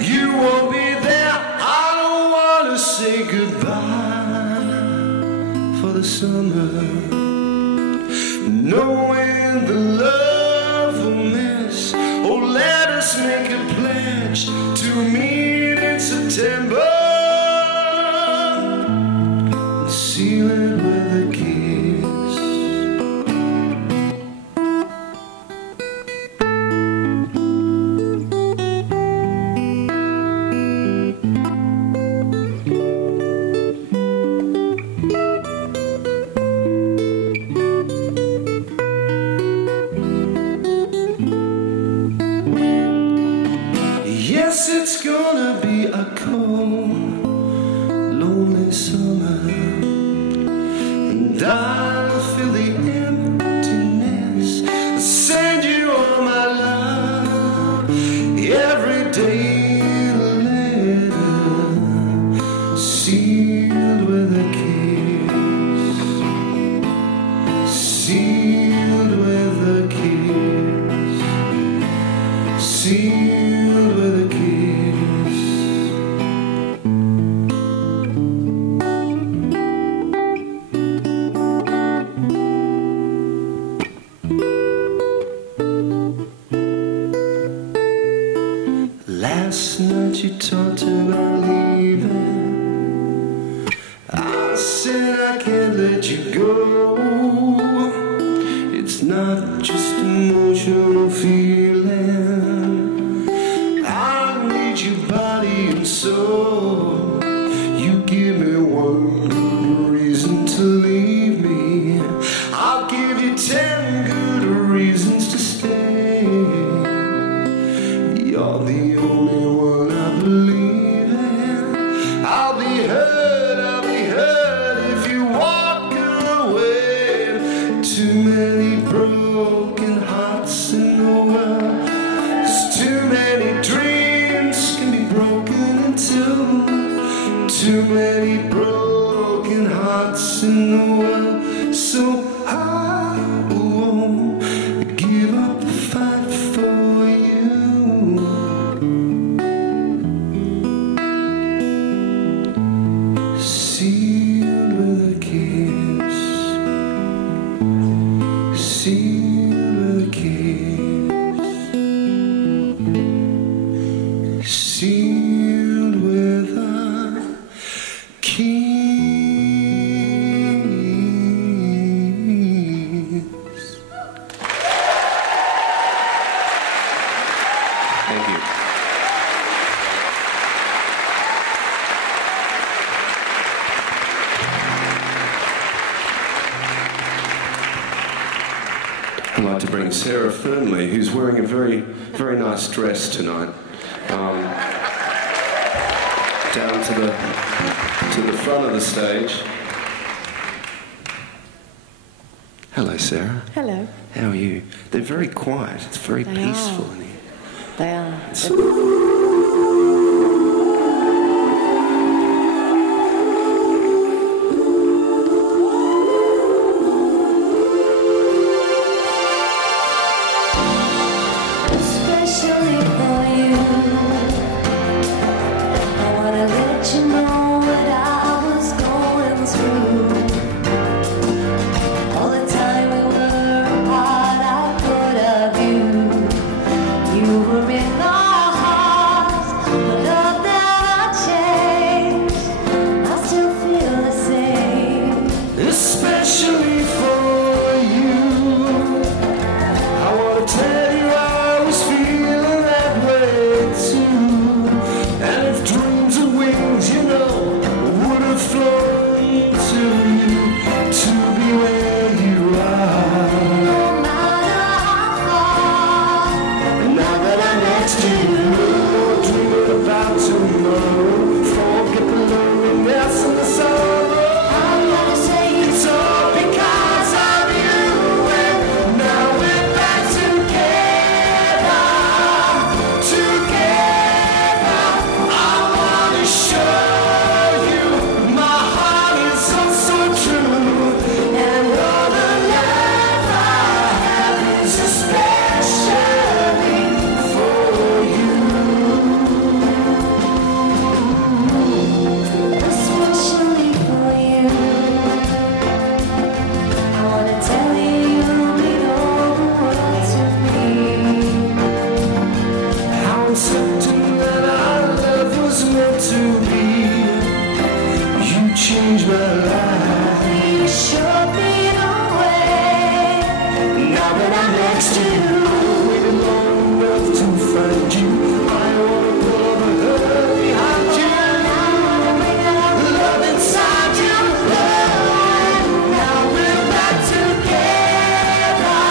you won't be there. I don't want to say goodbye for the summer, knowing the love will miss. Oh, let us make a pledge to meet in September and seal it with a kiss. Yes, it's gonna be a cold, lonely summer, and I'll feel the emptiness. I send you all my love every day in a letter, sealed with a kiss, sealed with a kiss, sealed with a kiss. Last night you talked about leaving. I said I can't let you go. It's not just emotional feeling, I need your body and soul. You give me one good reason to leave me, I'll give you 10 good reasons to stay. You're the only one I believe in. I'll be hurt if you walk away. Too many broken hearts in the world. There's too many dreams can be broken into. Too many broken hearts in the world. So I won't give up the fight for you. Sealed with a kiss, sealed with a kiss, sealed with a kiss. I'd like to bring Sarah Fernley, who's wearing a very, very nice dress tonight, down to the front of the stage. Hello, Sarah. Hello. How are you? They're very quiet. It's very peaceful in here. They are. Especially for you, I wanna let you know what I was going through. All the time we were apart, I thought of you. You were in our hearts, but love never changed. I still feel the same. Especially for you, I wanna tell you I was feeling that way too. And if dreams of wings, you know, would have flown to you to be where you are. No matter how far, And now that I'm next to you, dreaming about tomorrow, forget the loneliness and the sorrow. I'm gonna say It's all because of you, and now we're back together, together. I wanna show you my heart is so true, and all the love I have is especially for you. especially for you. I wanna tell you you mean all the world to me. How I'm certain that our love was meant to be. You changed my life. You showed me the way. Now that I'm next to you, waited long enough to find you. I wanna pull all the hurt behind you. Love inside you, love. Now we're back together,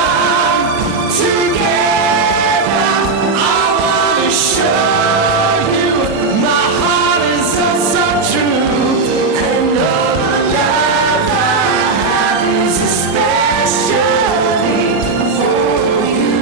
together. I wanna show you my heart is so true, and all the love I have is especially for you.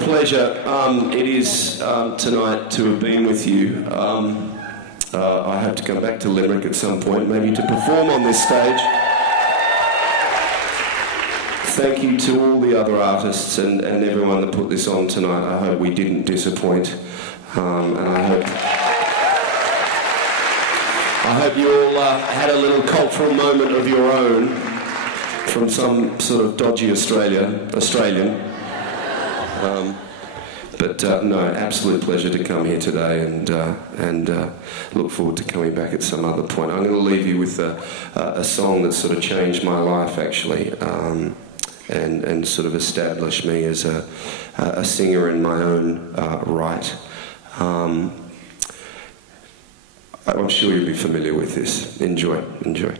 pleasure it is tonight to have been with you. I hope to come back to Limerick at some point, maybe to perform on this stage. Thank you to all the other artists and everyone that put this on tonight. I hope we didn't disappoint. And I hope you all had a little cultural moment of your own from some sort of dodgy Australian. But no, absolute pleasure to come here today, and look forward to coming back at some other point. I'm going to leave you with a song that sort of changed my life, actually, and sort of established me as a singer in my own right. I'm sure you'll be familiar with this. Enjoy, enjoy.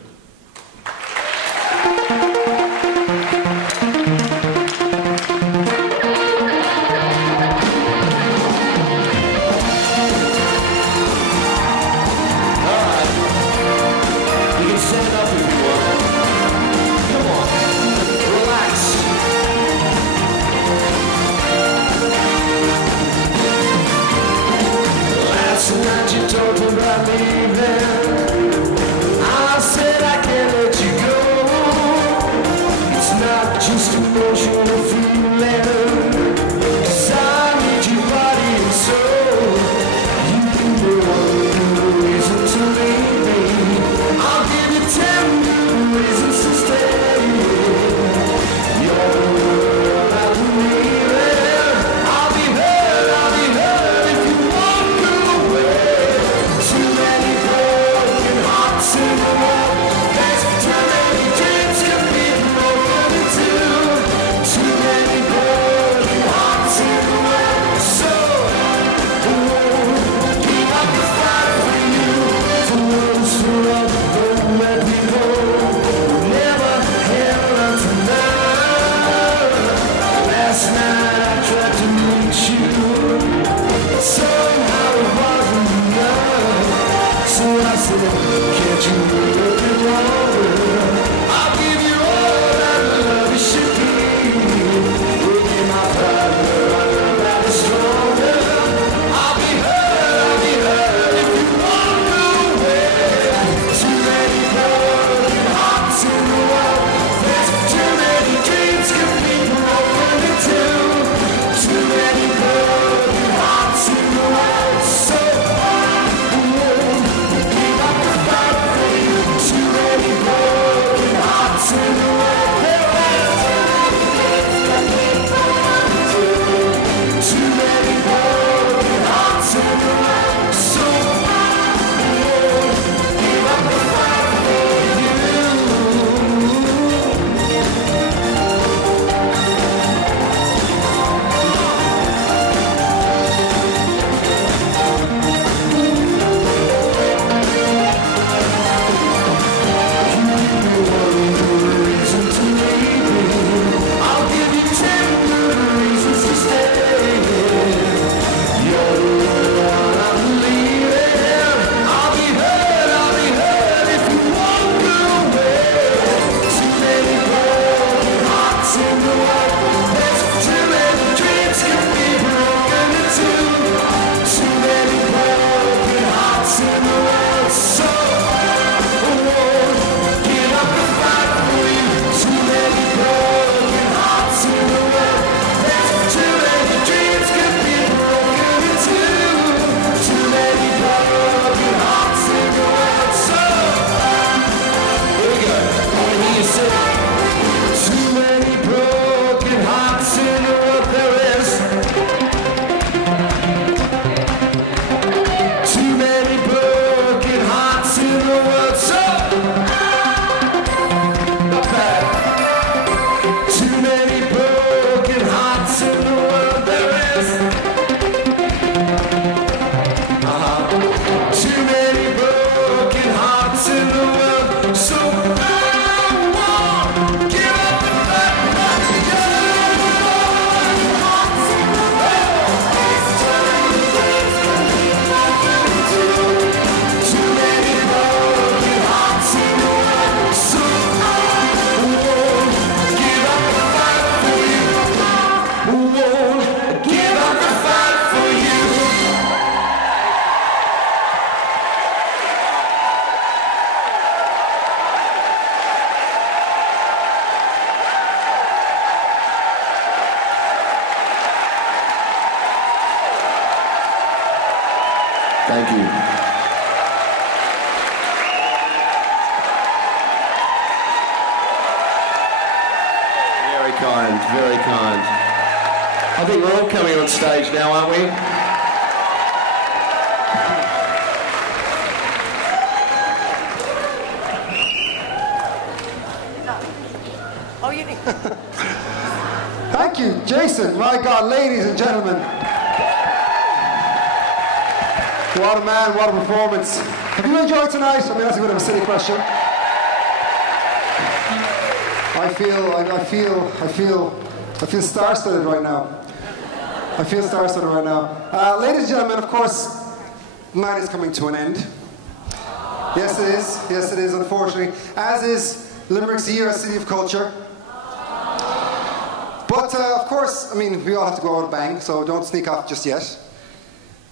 Too many Thank you. Very kind, very kind. I think we're all coming on stage now, aren't we? Oh, you need. Thank you, Jason. My God, ladies and gentlemen. What a man, what a performance. Have you enjoyed tonight? I mean, that's a bit of a silly question. I feel star-studded right now. I feel star-studded right now. Ladies and gentlemen, of course, the night is coming to an end. Yes, it is. Yes, it is, unfortunately. As is Limerick's year as City of Culture. But, of course, I mean, we all have to go out a bang, so don't sneak off just yet.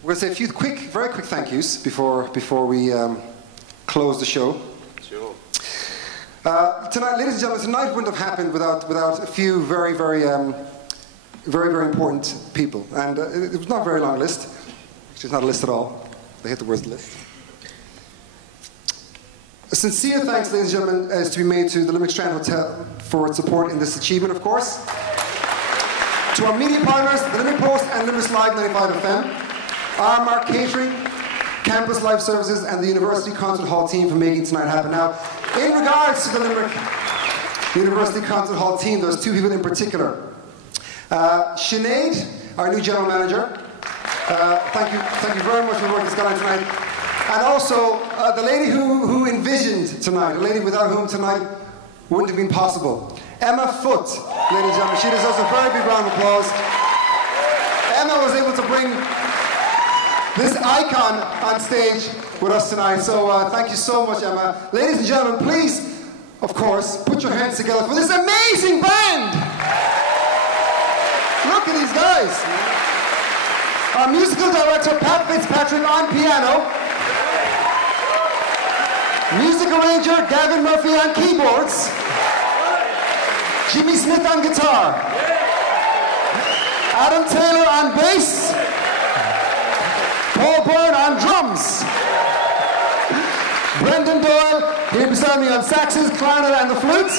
We're going to say a few very quick thank yous before we close the show. Sure. Tonight, ladies and gentlemen, tonight wouldn't have happened without a few very important people. And it was not a very long list. It's not a list at all. I hate the word list. A sincere thanks, ladies and gentlemen, is to be made to the Limericks Dream Hotel for its support in this achievement, of course. To our media partners, the Limerick Post and Limericks Live 95 FM. Mark Catering, Campus Life Services, and the University Concert Hall team for making tonight happen. Now, in regards to the Limerick University Concert Hall team, there's two people in particular. Sinead, our new general manager. Thank you very much for the work that's gone on tonight. And also, the lady who envisioned tonight, a lady without whom tonight wouldn't have been possible. Emma Foote, ladies and gentlemen. She deserves a very big round of applause. Emma was able to bring this icon on stage with us tonight. So thank you so much, Emma. Ladies and gentlemen, please, of course, put your hands together for this amazing band. Look at these guys. Our musical director, Pat Fitzpatrick, on piano. Music arranger, Gavin Murphy, on keyboards. Jimmy Smith on guitar. Adam Taylor on bass. Paul Byrne on drums. Brendan Doyle here beside me on saxes, clarinet and the flute.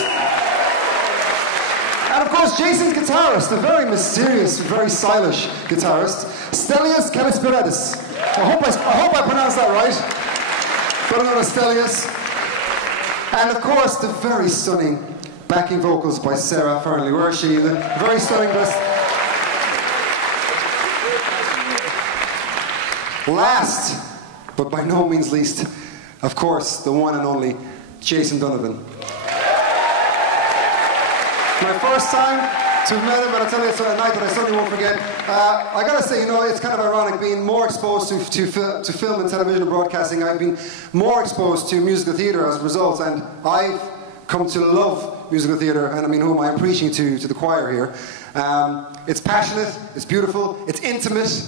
And of course Jason's guitarist, a very mysterious, very stylish guitarist, Stelios Kalispiridis. I hope I pronounced that right. Better known as Stelios. And of course the very stunning backing vocals by Sarah Fernley. Where is she? The very stunning Last, but by no means least, of course, the one and only Jason Donovan. My first time to have met him, and I'll tell you, it's a night that I certainly won't forget. I gotta say, you know, it's kind of ironic being more exposed to film and television and broadcasting. I've been more exposed to musical theatre as a result, and I've come to love musical theatre, and I mean, who am I preaching to the choir here? It's passionate, it's beautiful, it's intimate.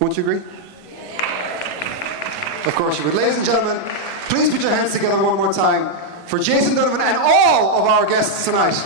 Won't you agree? Of course you would. Ladies and gentlemen, please put your hands together one more time for Jason Donovan and all of our guests tonight.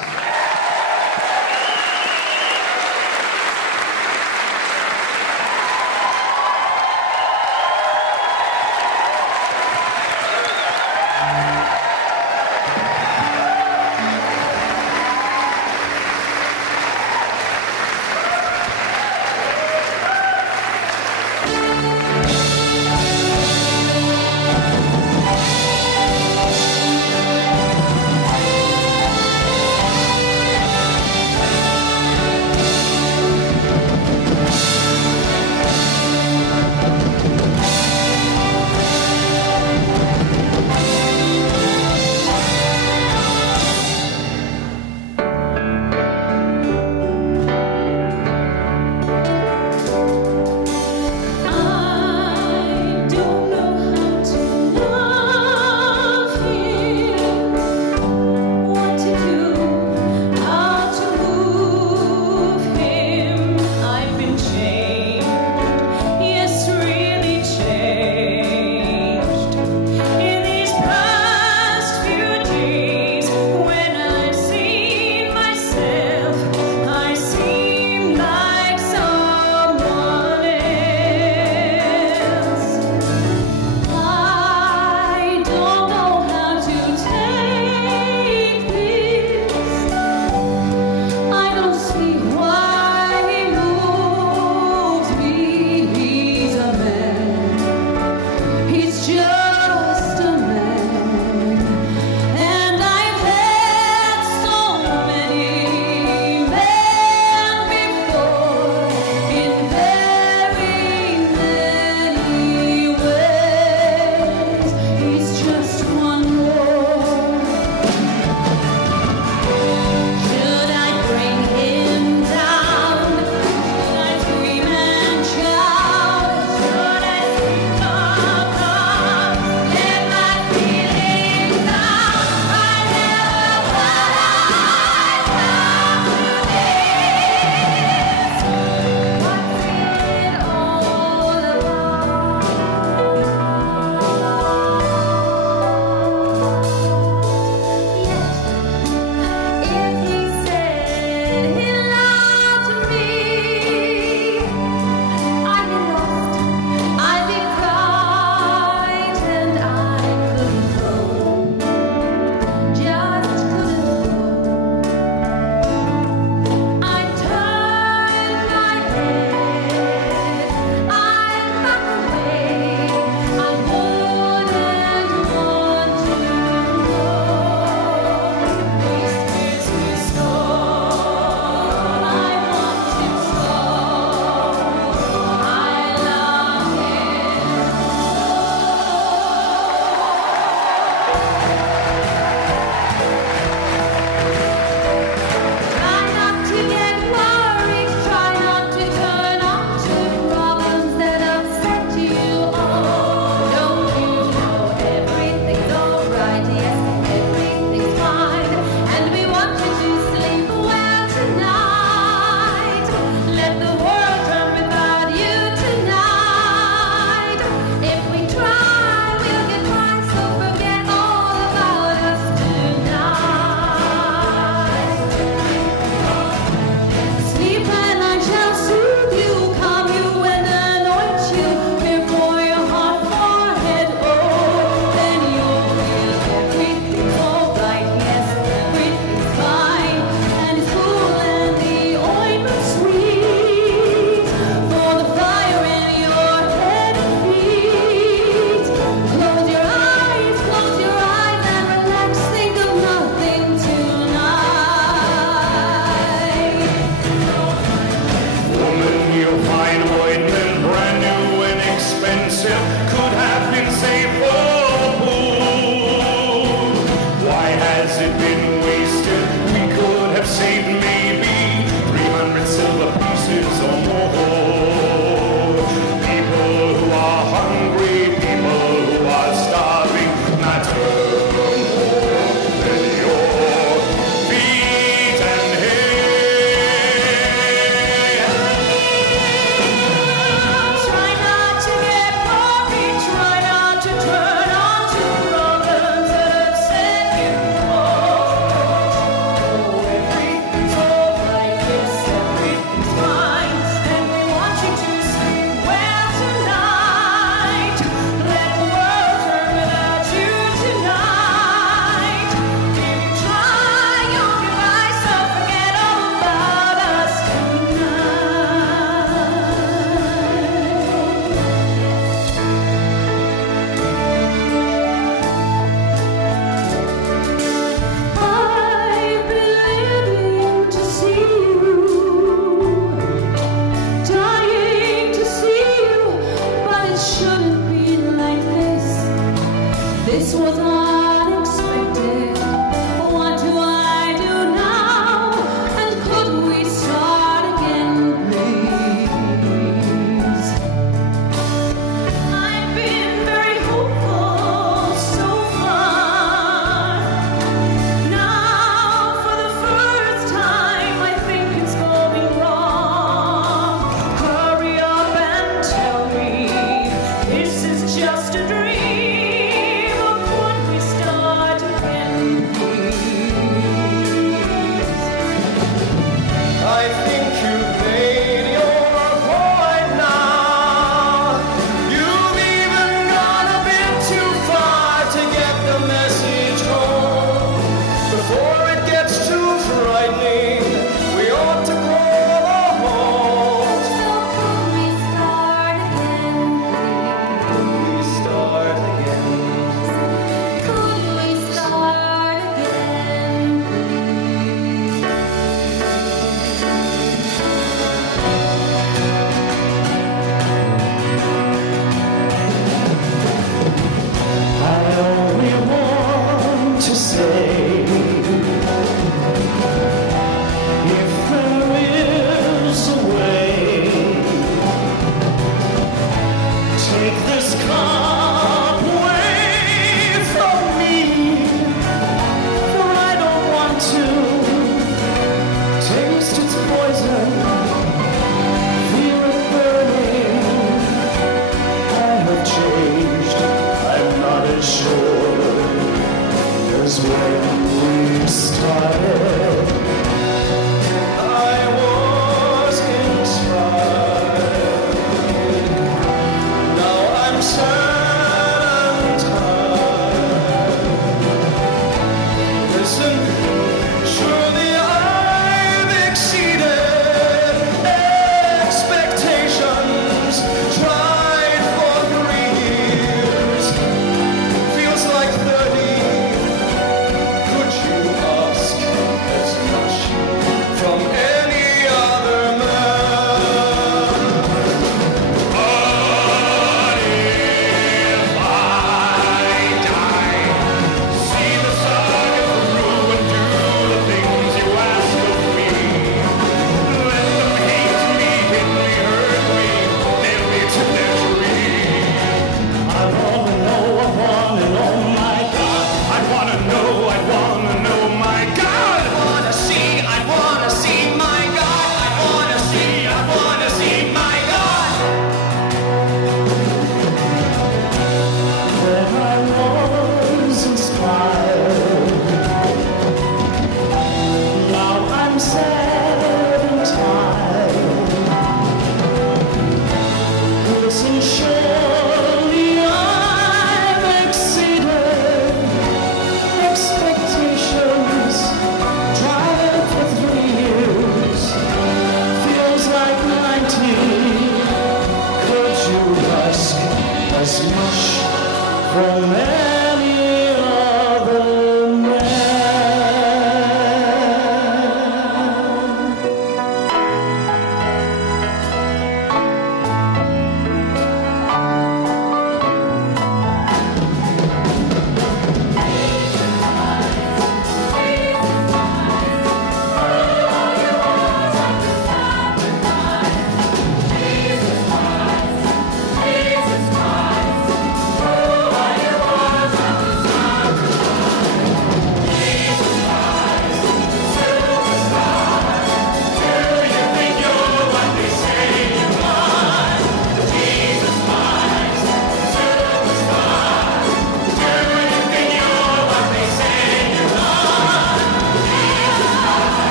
From